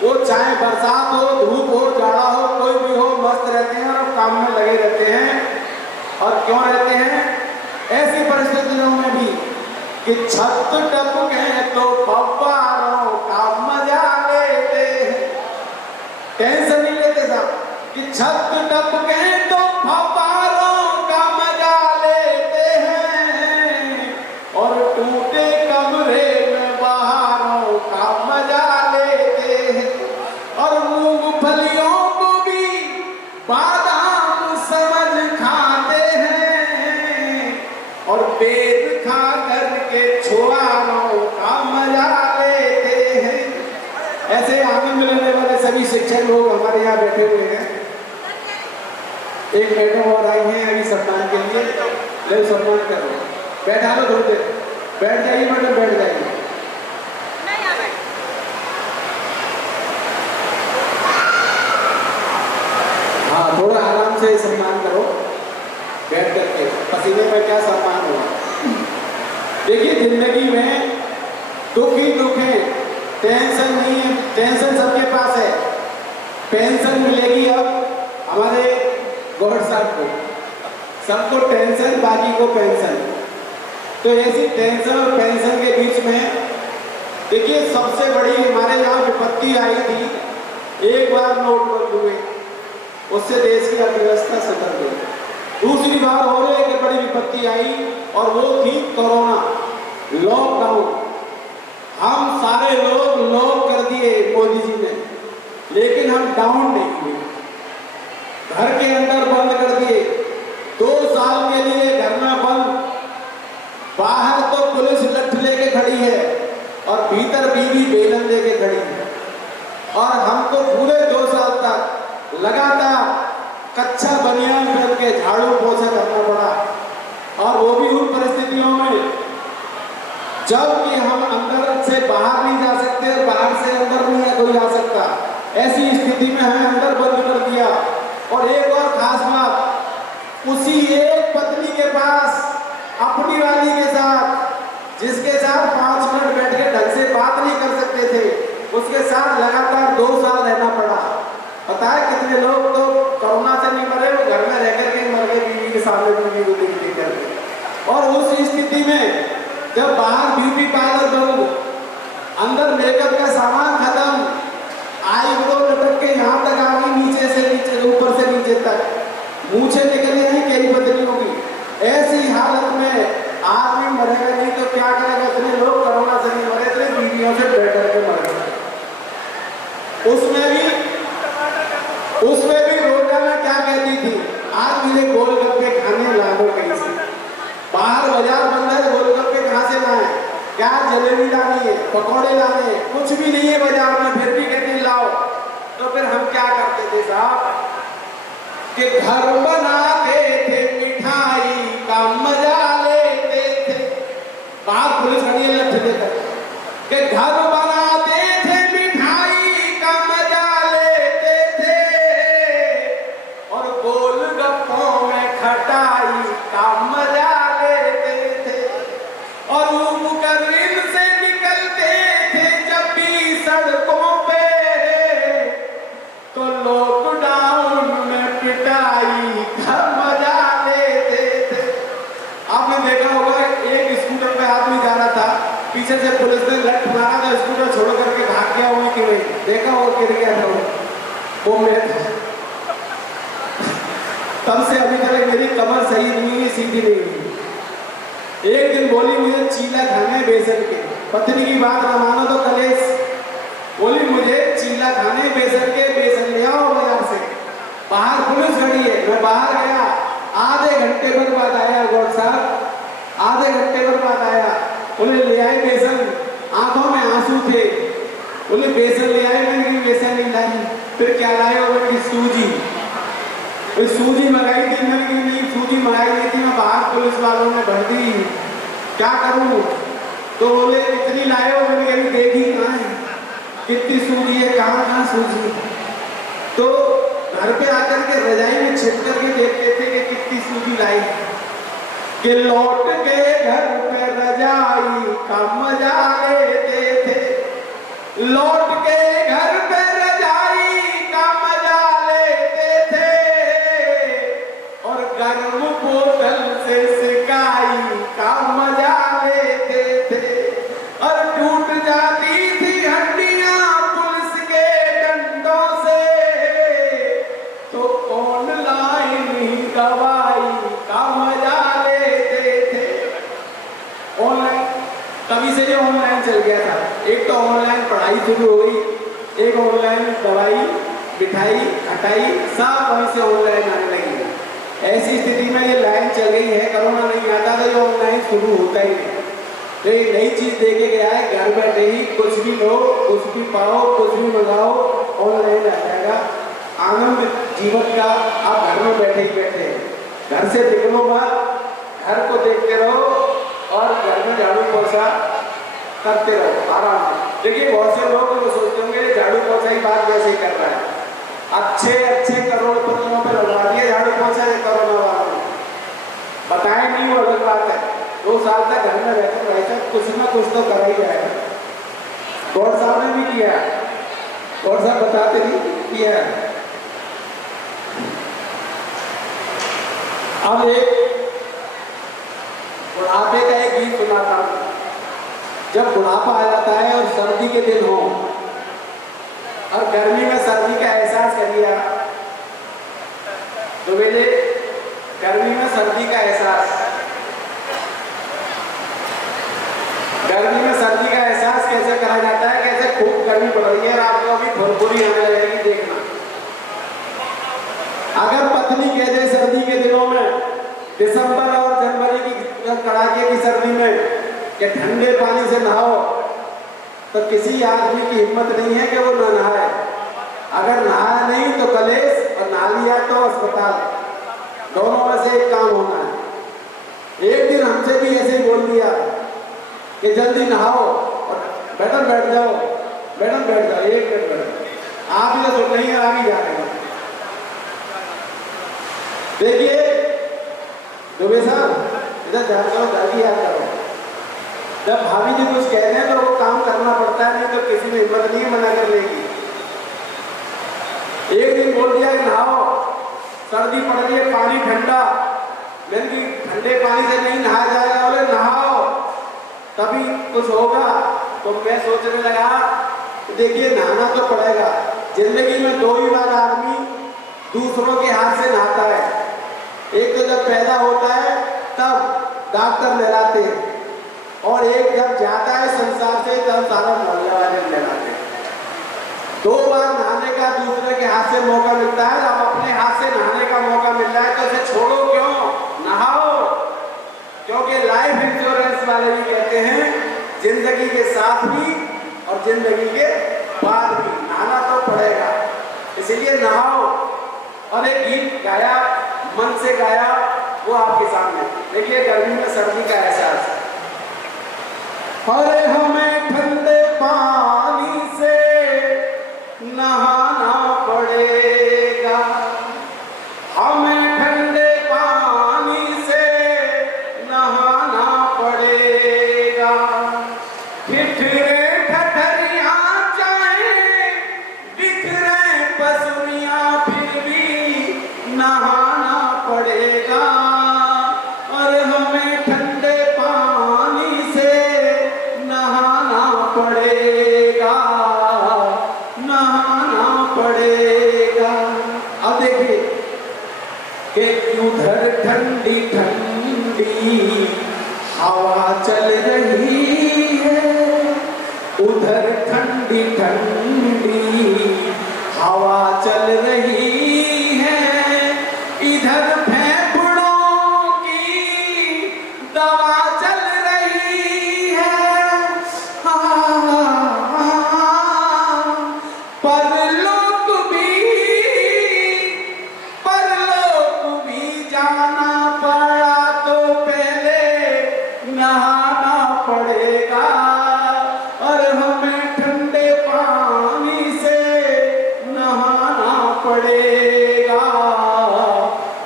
वो चाहे बरसात हो, धूप हो, जाड़ा हो, कोई भी हो, मस्त रहते हैं और काम में लगे रहते हैं। और क्यों रहते हैं? ऐसी परिस्थितियों में भी कि छत टपके तो फव्वारों का मजा लेते हैं। टेंशन नहीं लेते साहब कि छत टपके तो फव्वारों का मजा लेते हैं और टूटे कमरे में बहारों का मजा लेते हैं। और मूंगफलियों को भी बादाम समझ खाते हैं और पेट खा करके छुआरों का मजा लेते हैं। ऐसे आनंद लेने वाले सभी शिक्षक लोग हमारे यहाँ बैठे हुए हैं। एक मैडम और आई हैं अभी सम्मान के लिए, ले सम्मान कर लो, बैठा लो थोड़ी देर, बैठ जाइए मैडम, बैठ जाइए। क्या सम्मान हुआ। देखिए जिंदगी में दुख ही दुख है, टेंशन नहीं है। टेंशन सबके पास है। पेंशन मिलेगी अब हमारे गौर साहब को, सबको टेंशन, बाकी को पेंशन। तो ऐसी टेंशन और पेंशन के बीच में देखिए सबसे बड़ी हमारे यहाँ विपत्ति आई थी, एक बार नोट बंद हुए, उससे देश की अर्थव्यवस्था सफल गई। दूसरी बार और एक बड़ी विपत्ति आई और वो थी कोरोना, लॉकडाउन। हम सारे लोग लॉक कर दिए मोदी जी ने, लेकिन हम डाउन नहीं हुए, घर के अंदर बंद कर दिए। 2 साल के लिए घर में बंद, बाहर तो पुलिस लठ लेके खड़ी है और भीतर बीवी बेलन लेके खड़ी है। और हमको पूरे 2 साल तक लगातार कच्चा बनियान पहन के झाड़ू पोछा करना पड़ा, और वो भी उन परिस्थितियों में जबकि हम अंदर से बाहर नहीं जा सकते और बाहर से अंदर नहीं कोई आ सकता। ऐसी स्थिति में हमें अंदर बंद कर दिया। और एक और खास बात, उसी एक पत्नी के पास अपनी वाली के साथ, जिसके साथ 5 मिनट बैठ के ढंग से बात नहीं कर सकते थे, उसके साथ लगातार 2 साल रहना पड़ा। पता है कितने लोग तो कोरोना से नहीं मरे, वो घर में रह करके मर गए, बीवी के सामने बीवी को देख करके। और उस स्थिति में जब बाहर ब्यूटी पार्लर बंद, अंदर मेकअप का सामान खत्म, आईब्रो लटक के यहाँ तक आ गई, नीचे से नीचे, ऊपर से नीचे तक, मूछें निकली नहीं कई बदलियों की। ऐसी हालत में आदमी मरेगा नहीं तो क्या करेगा? इतने लोग कोरोना से नहीं मरे, इतने बीवियों से बैठ करके मर गए। उसमें भी रोजाना क्या कहती थी, आज मुझे गोलगप्पे खाने ला दो कहीं से। बाहर बाजार बंद है, गोलगप्पे कहाँ से लाए? क्या जलेबी लानी है, पकौड़े लाने हैं, कुछ भी नहीं है बाजार में, फिर भी कहती लाओ। तो फिर हम क्या करते थे साहब कि घर बनाते थे, मिठाई का मजा लेते थे। बाहर पुलिस खड़ी है लठ लेकर के, घर बनाते थे, मिठाई का मजा लेते थे, और गोलगप्पों में खटाई का मजा लेते थे। और ऊपर इनसे निकलते थे जब भी सड़कों पे, तो लॉकडाउन में पिटाई का मजा लेते थे। आपने देखा होगा एक स्कूटर पे आदमी जा रहा था, पीछे से पुलिस ने लठ मारा था, स्कूटर छोड़ करके भाग गया। वो कि नहीं देखा वो गिर गया था, वो मैं तब से अभी तक मेरी कमर सही नहीं हुई, सीधी नहीं हुई। एक दिन बोली मुझे चीला खाने बेसन के, पत्नी की बात ना मानो तो कलेश, बोली मुझे चीला खाने बेसन के, बेसन ले आओ बाजार से। बाहर पुलिस खड़ी है, मैं बाहर गया, आधे घंटे भर बाद आया गौड़ साहब, आधे घंटे भर बाद आया। बोले ले आए बेसन, आंखों में आंसू थे। बोले बेसन ले आए, मैंने बेसन नहीं लाई। फिर क्या लाए? और सूजी, सूजी मंगाई थी, मैंने नहीं सूजी मंगाई नहीं थी, मैं बाहर पुलिस वालों ने भर दी, क्या करूं? तो बोले इतनी लाए हो? मैंने कभी देखी कहाँ है, कितनी सूजी है, कहाँ सूजी? तो घर पे आकर के रजाई में छिप करके देखते थे कि कितनी सूजी लाई। कि लौट के घर पे रजाई का मजा लेते थे, लौट के घर पे रजाई का मजा लेते थे, और गर्म बोतल से सिकाई का मजा लेते थे। और टूट जाती थी हड्डियां पुलिस के डंडों से, तो ऑनलाइन ही दवाई का मजा लेते थे। ऑनलाइन तभी से ये ऑनलाइन चल गया था। एक तो ऑनलाइन पढ़ाई शुरू हो गई, एक ऑनलाइन दवाई, मिठाई, खटाई, सब वहीं से ऑनलाइन आने लगी। ऐसी स्थिति में ये लाइन चल गई है, कोरोना नहीं आता तो ये ऑनलाइन शुरू होता ही नहीं। तो एक नई चीज देके गया है, घर बैठे ही कुछ भी लो, कुछ भी पाओ, कुछ भी मंगाओ, ऑनलाइन आ जाएगा। आनंद जीवन का आप घर में बैठे ही बैठे, घर से निकलो मत, घर को देखते रहो और घर में झाड़ू पोछा करते रहो आराम से। देखिए बहुत से लोग तो सोचते होंगे झाड़ू पोछा ही बात वैसे ही कर रहा है। अच्छे अच्छे करोड़पतियों पे लगवा दिए झाड़ू पोछा कोरोना वालों ने। बताए नहीं वो अलग बात है, 2 साल तक घर में रहते कुछ ना कुछ तो करा ही जाएगा। गौड़ साहब ने भी किया, गौड़ साहब बताते नहीं किया। अब एक बुढ़ापे का एक गीत सुनाता हूं। जब बुढ़ापा आ जाता है और सर्दी के दिन हो और गर्मी में सर्दी का एहसास करिए, तो मेरे गर्मी में सर्दी का एहसास, गर्मी में सर्दी का एहसास कैसे करा जाता है, कैसे खूब गर्मी पड़ रही है, आपको अभी भुरभुरी आने लगेगी, देखना। अगर पत्नी कह दे सर्दी के दिनों में, दिसंबर और जनवरी की कड़ाके की सर्दी में कि ठंडे पानी से नहाओ, तो किसी आदमी की हिम्मत नहीं है कि वो न नहाए। अगर नहाया नहीं तो कलेश, और नहा लिया तो अस्पताल, दोनों में से एक काम होना है। एक दिन हमसे भी ऐसे ही बोल दिया कि जल्दी नहाओ और मैडम बैठ जाओ, मैडम बैठ जाओ, 1 मिनट बैठ जाओ, आप ही तो नहीं आ भी जाएगा। देखिए दुबे साहब, इधर ध्यान करो, जल्दी याद करो। जब भाभी जी कुछ कहते हैं तो वो काम करना पड़ता है, नहीं तो किसी में हिम्मत नहीं मना कर लेगी। एक दिन बोल दिया कि नहाओ, सर्दी पड़ रही है, पानी ठंडा, मैंने ठंडे पानी से नहीं नहाया जाएगा, बोले नहाओ तभी कुछ होगा। तो मैं सोचने लगा, देखिए नहाना तो पड़ेगा, जिंदगी में 2 ही बार आदमी दूसरों के हाथ से नहाता है। एक तो जब पैदा होता है तब डॉक्टर नहलाते हैं, और एक जब जाता है संसार से तब सारा मोहल्ला वाले नहलाते हैं। 2 बार नहाने का दूसरे के हाथ से मौका मिलता है, अब अपने हाथ से नहाने का मौका मिल रहा है तो उसे छोड़ो क्यों, नहाओ। क्योंकि लाइफ इंश्योरेंस वाले भी कहते हैं जिंदगी के साथ भी और जिंदगी के बाद भी नहाना तो पड़ेगा, इसलिए नहाओ। और एक गीत गाया, मन से गाया, वो आपके सामने देखिए, गर्मी में सर्दी का एहसास। अरे हमें ठंडे पानी से नहाना पड़ेगा, हमें ठंडे पानी से नहाना पड़ेगा, ठिठुरे ठठरिया चाहे बिखरे पसुरिया फिर भी नहाना पड़ेगा। और हमें ठंडे पानी से नहाना पड़ेगा, नहाना पड़ेगा। अब देखिए कि उधर ठंडी ठंडी हवा चल रही है, उधर ठंडी ठंडी हवा चल रही है, इधर फेफड़ों की दवा चल रही है। परलोक भी जाना पड़ा तो पहले नहाना पड़ेगा। और हमें ठंडे पानी से नहाना पड़ेगा,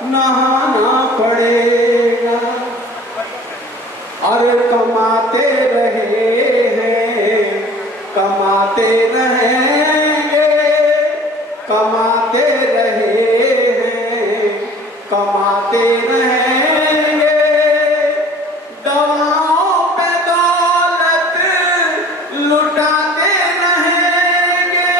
नहाना पड़ेगा। और कमाते रहे हैं, कमाते रहेंगे, कमाते रहे हैं, कमाते रहेंगे, दवाओं पे दौलत लुटाते रहेंगे।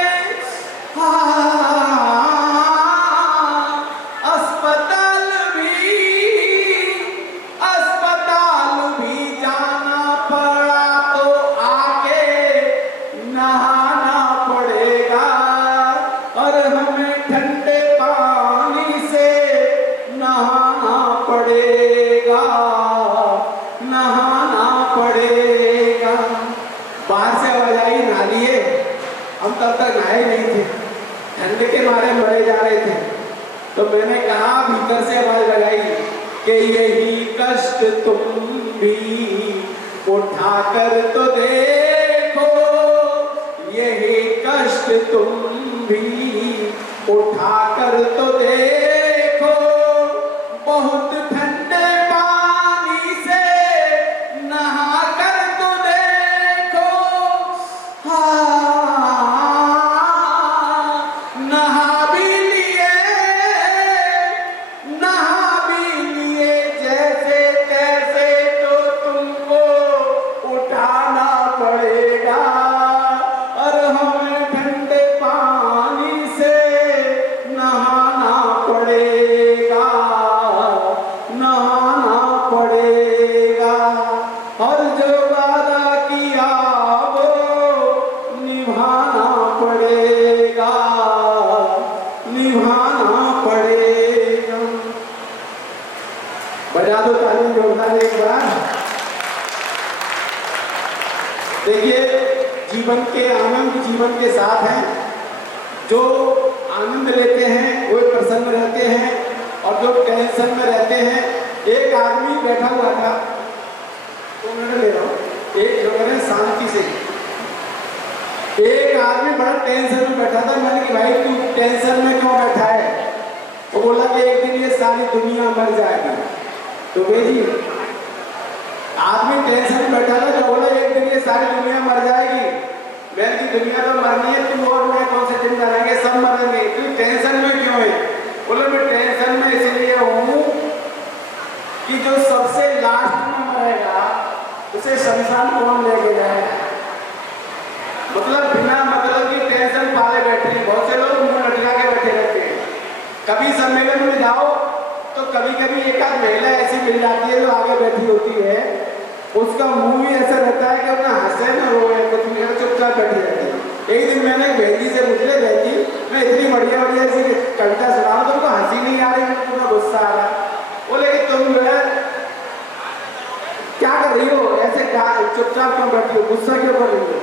अस्पताल भी जाना पड़ा तो आके नहाना पड़ेगा। और हमें ठंडे पानी से नहाना पड़ेगा, नहाना पड़ेगा। बाहर से आवाज आई, नहा लिए, हम तब तक नहाए नहीं थे, ठंड के मारे मरे जा रहे थे। तो मैंने कहा, भीतर से आवाज लगाई कि यही कष्ट तुम भी उठा कर तो देखो, यही कष्ट तुम भी उठा कर तो देखो, बहुत ठंडे पानी जीवन के आनंद जीवन के साथ हैं, जो आनंद लेते हैं वो प्रसन्न रहते हैं और जो टेंशन में रहते हैं। एक आदमी बैठा हुआ था, तो मैं ले रहा हूँ, एक जगह शांति से, एक आदमी बड़ा टेंशन में बैठा था। मैंने कि भाई तू टेंशन में क्यों बैठा है? वो बोला कि एक दिन ये सारी दुनिया मर जाएगी। तो जी आदमी टेंशन में बैठा था, जो बोला एक दिन ये सारी दुनिया मर जाएगी। मैंने की दुनिया तो मरनी है, तू और मैं कौन से दिन मरेंगे, सब मरेंगे, तू टेंशन में क्यों है? बोले मैं टेंशन में इसलिए हूँ कि जो सबसे लास्ट में मरेगा उसे शमशान कौन लेके जाएगा। मतलब बिना मतलब की टेंशन पाले बैठे हैं। बहुत से लोग मुंह लटका के बैठे रहते हैं। कभी सम्मेलन में जाओ तो कभी कभी एक आध महिला ऐसी मिल जाती है जो आगे बैठी होती है, उसका मुंह भी ऐसा रहता है कि अपना हंसे न रोए, कुछ नहीं, चुपचाप बैठी रहती है। एक दिन मैंने बहन जी से पूछे, बहन जी मैं इतनी बढ़िया बढ़िया ऐसी कविता सुना रहा हूँ, तुमको हंसी नहीं आ रही, तुम्हें गुस्सा आ रहा। बोले कि तुम जो है क्या कर रही हो, ऐसे चुपचाप क्यों बैठी हो, गुस्सा क्यों कर रही हो?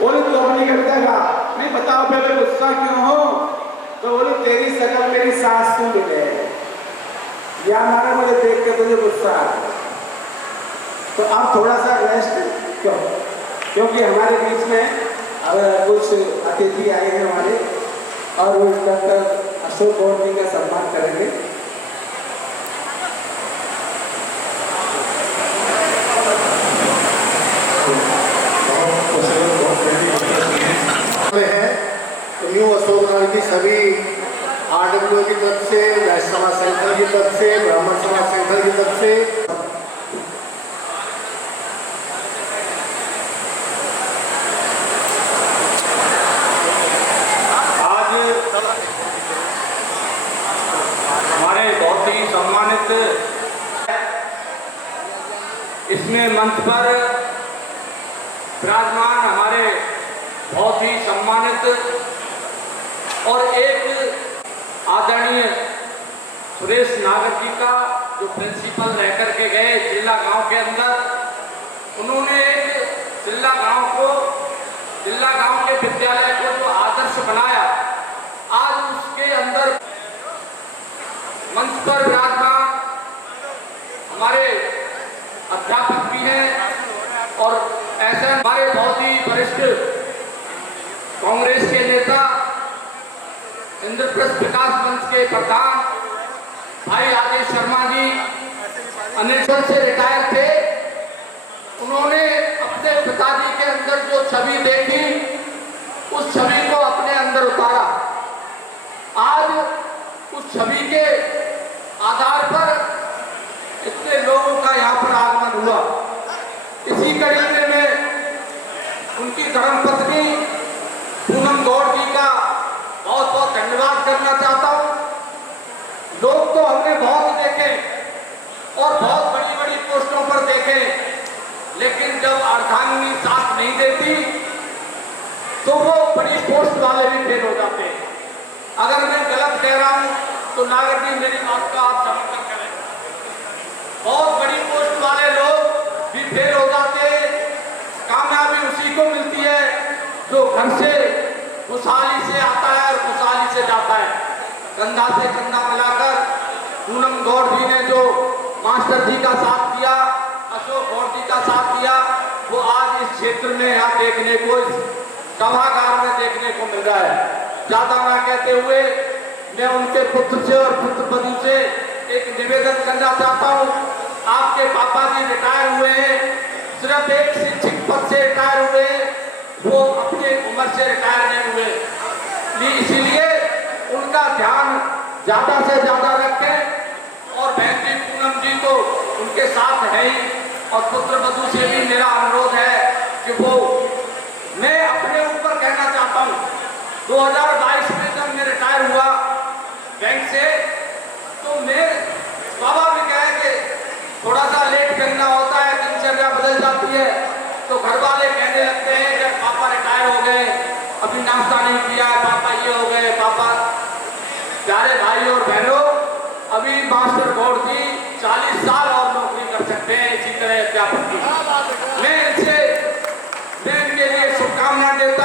बोले तू अपनी कविता गा। नहीं बताओ पहले गुस्सा क्यों हो? तो बोले तेरी शकल मेरी सास सुन गए, या हमारा मुझे देख के तुझे गुस्सा आ गया। तो आप थोड़ा सा रेस्ट क्यों, क्योंकि हमारे बीच में अब कुछ अतिथि आए हैं हमारे, और वो डॉक्टर अशोक गौड़ जी का सम्मान करेंगे। न्यू अशोक नगर की सभी RWA की तरफ से, वैश्य समाज सेंटर की तरफ से, ब्राह्मण समाज सेंटर की तरफ से आज हमारे बहुत ही सम्मानित इसमें मंच पर विराजमान हमारे बहुत ही सम्मानित और एक आदरणीय सुरेश नागर जी का, जो प्रिंसिपल रह कर के गए जिला गांव के अंदर, उन्होंने एक जिला गांव के विद्यालय को जो आदर्श बनाया, आज उसके अंदर मंच पर विराजमान हमारे अध्यापक भी हैं और ऐसे हमारे बहुत ही वरिष्ठ कांग्रेस के नेता, इंद्रप्रस्थ विकास मंच के प्रधान भाई आदेश शर्मा जी अनिल से रिटायर थे। उन्होंने अपने पिताजी के अंदर जो छवि देखी, उस छवि को अपने अंदर उतारा। आज उस छवि के आधार पर इतने लोगों का यहाँ पर आगमन हुआ। इसी कड़ी में उनकी धर्मपत्नी पूनम गौड़ जी का बहुत बहुत धन्यवाद करना चाहता हूँ। लोग तो हमने बहुत देखे और बहुत बड़ी बड़ी पोस्टों पर देखे, लेकिन जब अर्धांगिनी साथ नहीं देती तो वो बड़ी पोस्ट वाले भी फेल हो जाते हैं। अगर मैं गलत कह रहा हूँ तो नागर जी मेरी बात का आप समर्थन करें। बहुत बड़ी पोस्ट वाले लोग भी फेल हो जाते हैं। कामयाबी उसी को मिलती है जो घर से खुशहाली से आता है और खुशहाली से जाता है। कंधा से कंधा मिलाकर पूनम गौड़ जी ने जो मास्टर जी का साथ दिया, अशोक गौड़ जी का साथ दिया, वो आज इस क्षेत्र में यहाँ देखने को, इस सभागार में देखने को मिल रहा है। ज्यादा ना कहते हुए मैं उनके पुत्र से और पुत्र वधू से एक निवेदन करना चाहता हूँ। आपके पापा जी रिटायर हुए हैं, सिर्फ एक शिक्षक पद से रिटायर हुए, वो अपनी उम्र से रिटायर नहीं हुए। इसीलिए उनका ध्यान ज्यादा से ज्यादा रखें और बहन जी पूनम जी तो उनके साथ है ही, और पुत्र वधू से भी मेरा अनुरोध है कि वो, मैं अपने ऊपर कहना चाहता हूँ, 2022 में जब मैं रिटायर हुआ बैंक से, तो मैं स्वाभाविक है कि थोड़ा सा लेट करना होता है, दिनचर्या बदल जाती है, तो घर वाले कहने लगते हैं जब पापा रिटायर हो गए, अभी नाश्ता नहीं किया, पापा ये हो गए, पापा। प्यारे भाई और बहनों, अभी मास्टर गौड़ जी 40 साल और नौकरी कर सकते हैं इसी तरह अध्यापक की। मैं इनके लिए शुभकामनाएं देता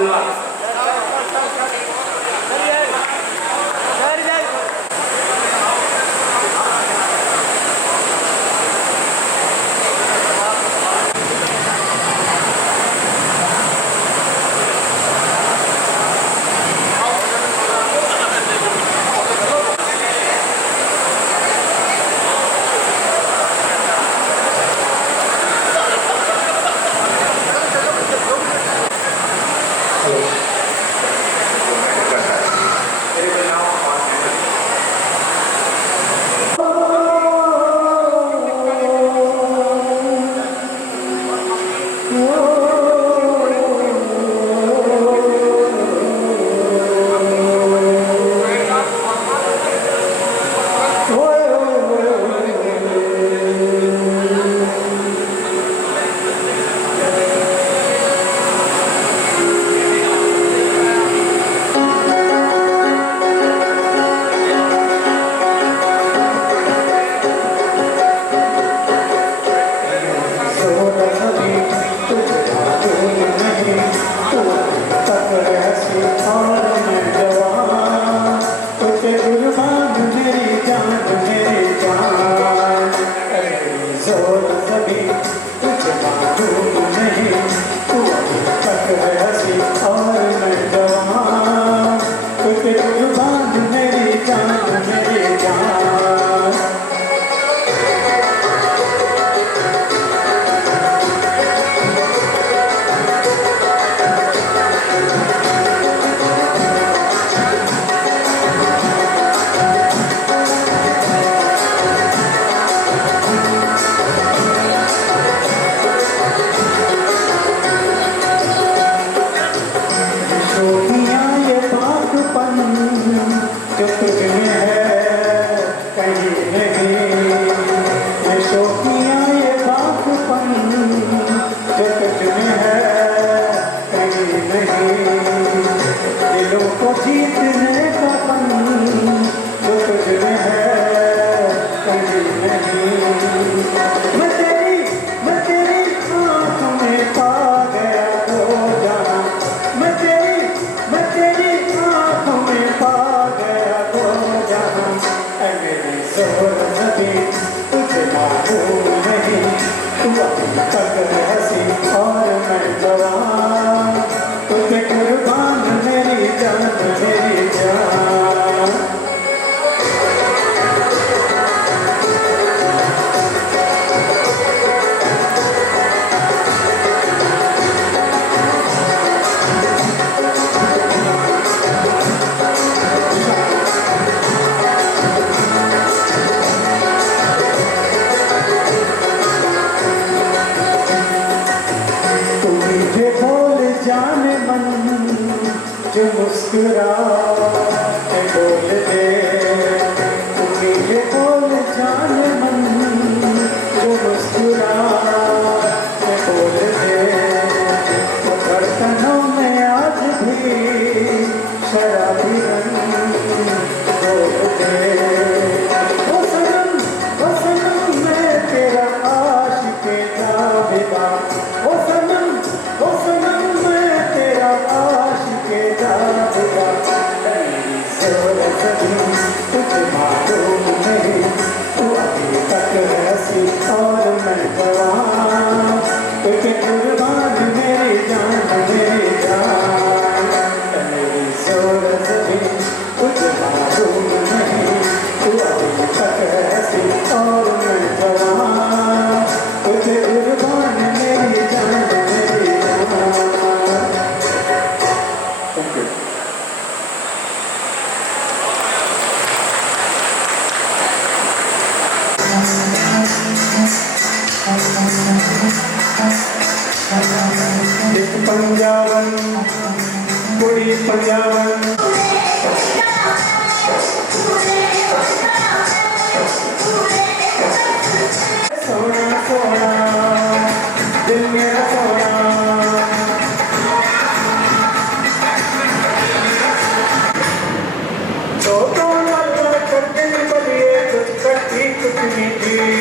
धन्यवाद। तो करके बलिए कुछ कठी कुछ मीठी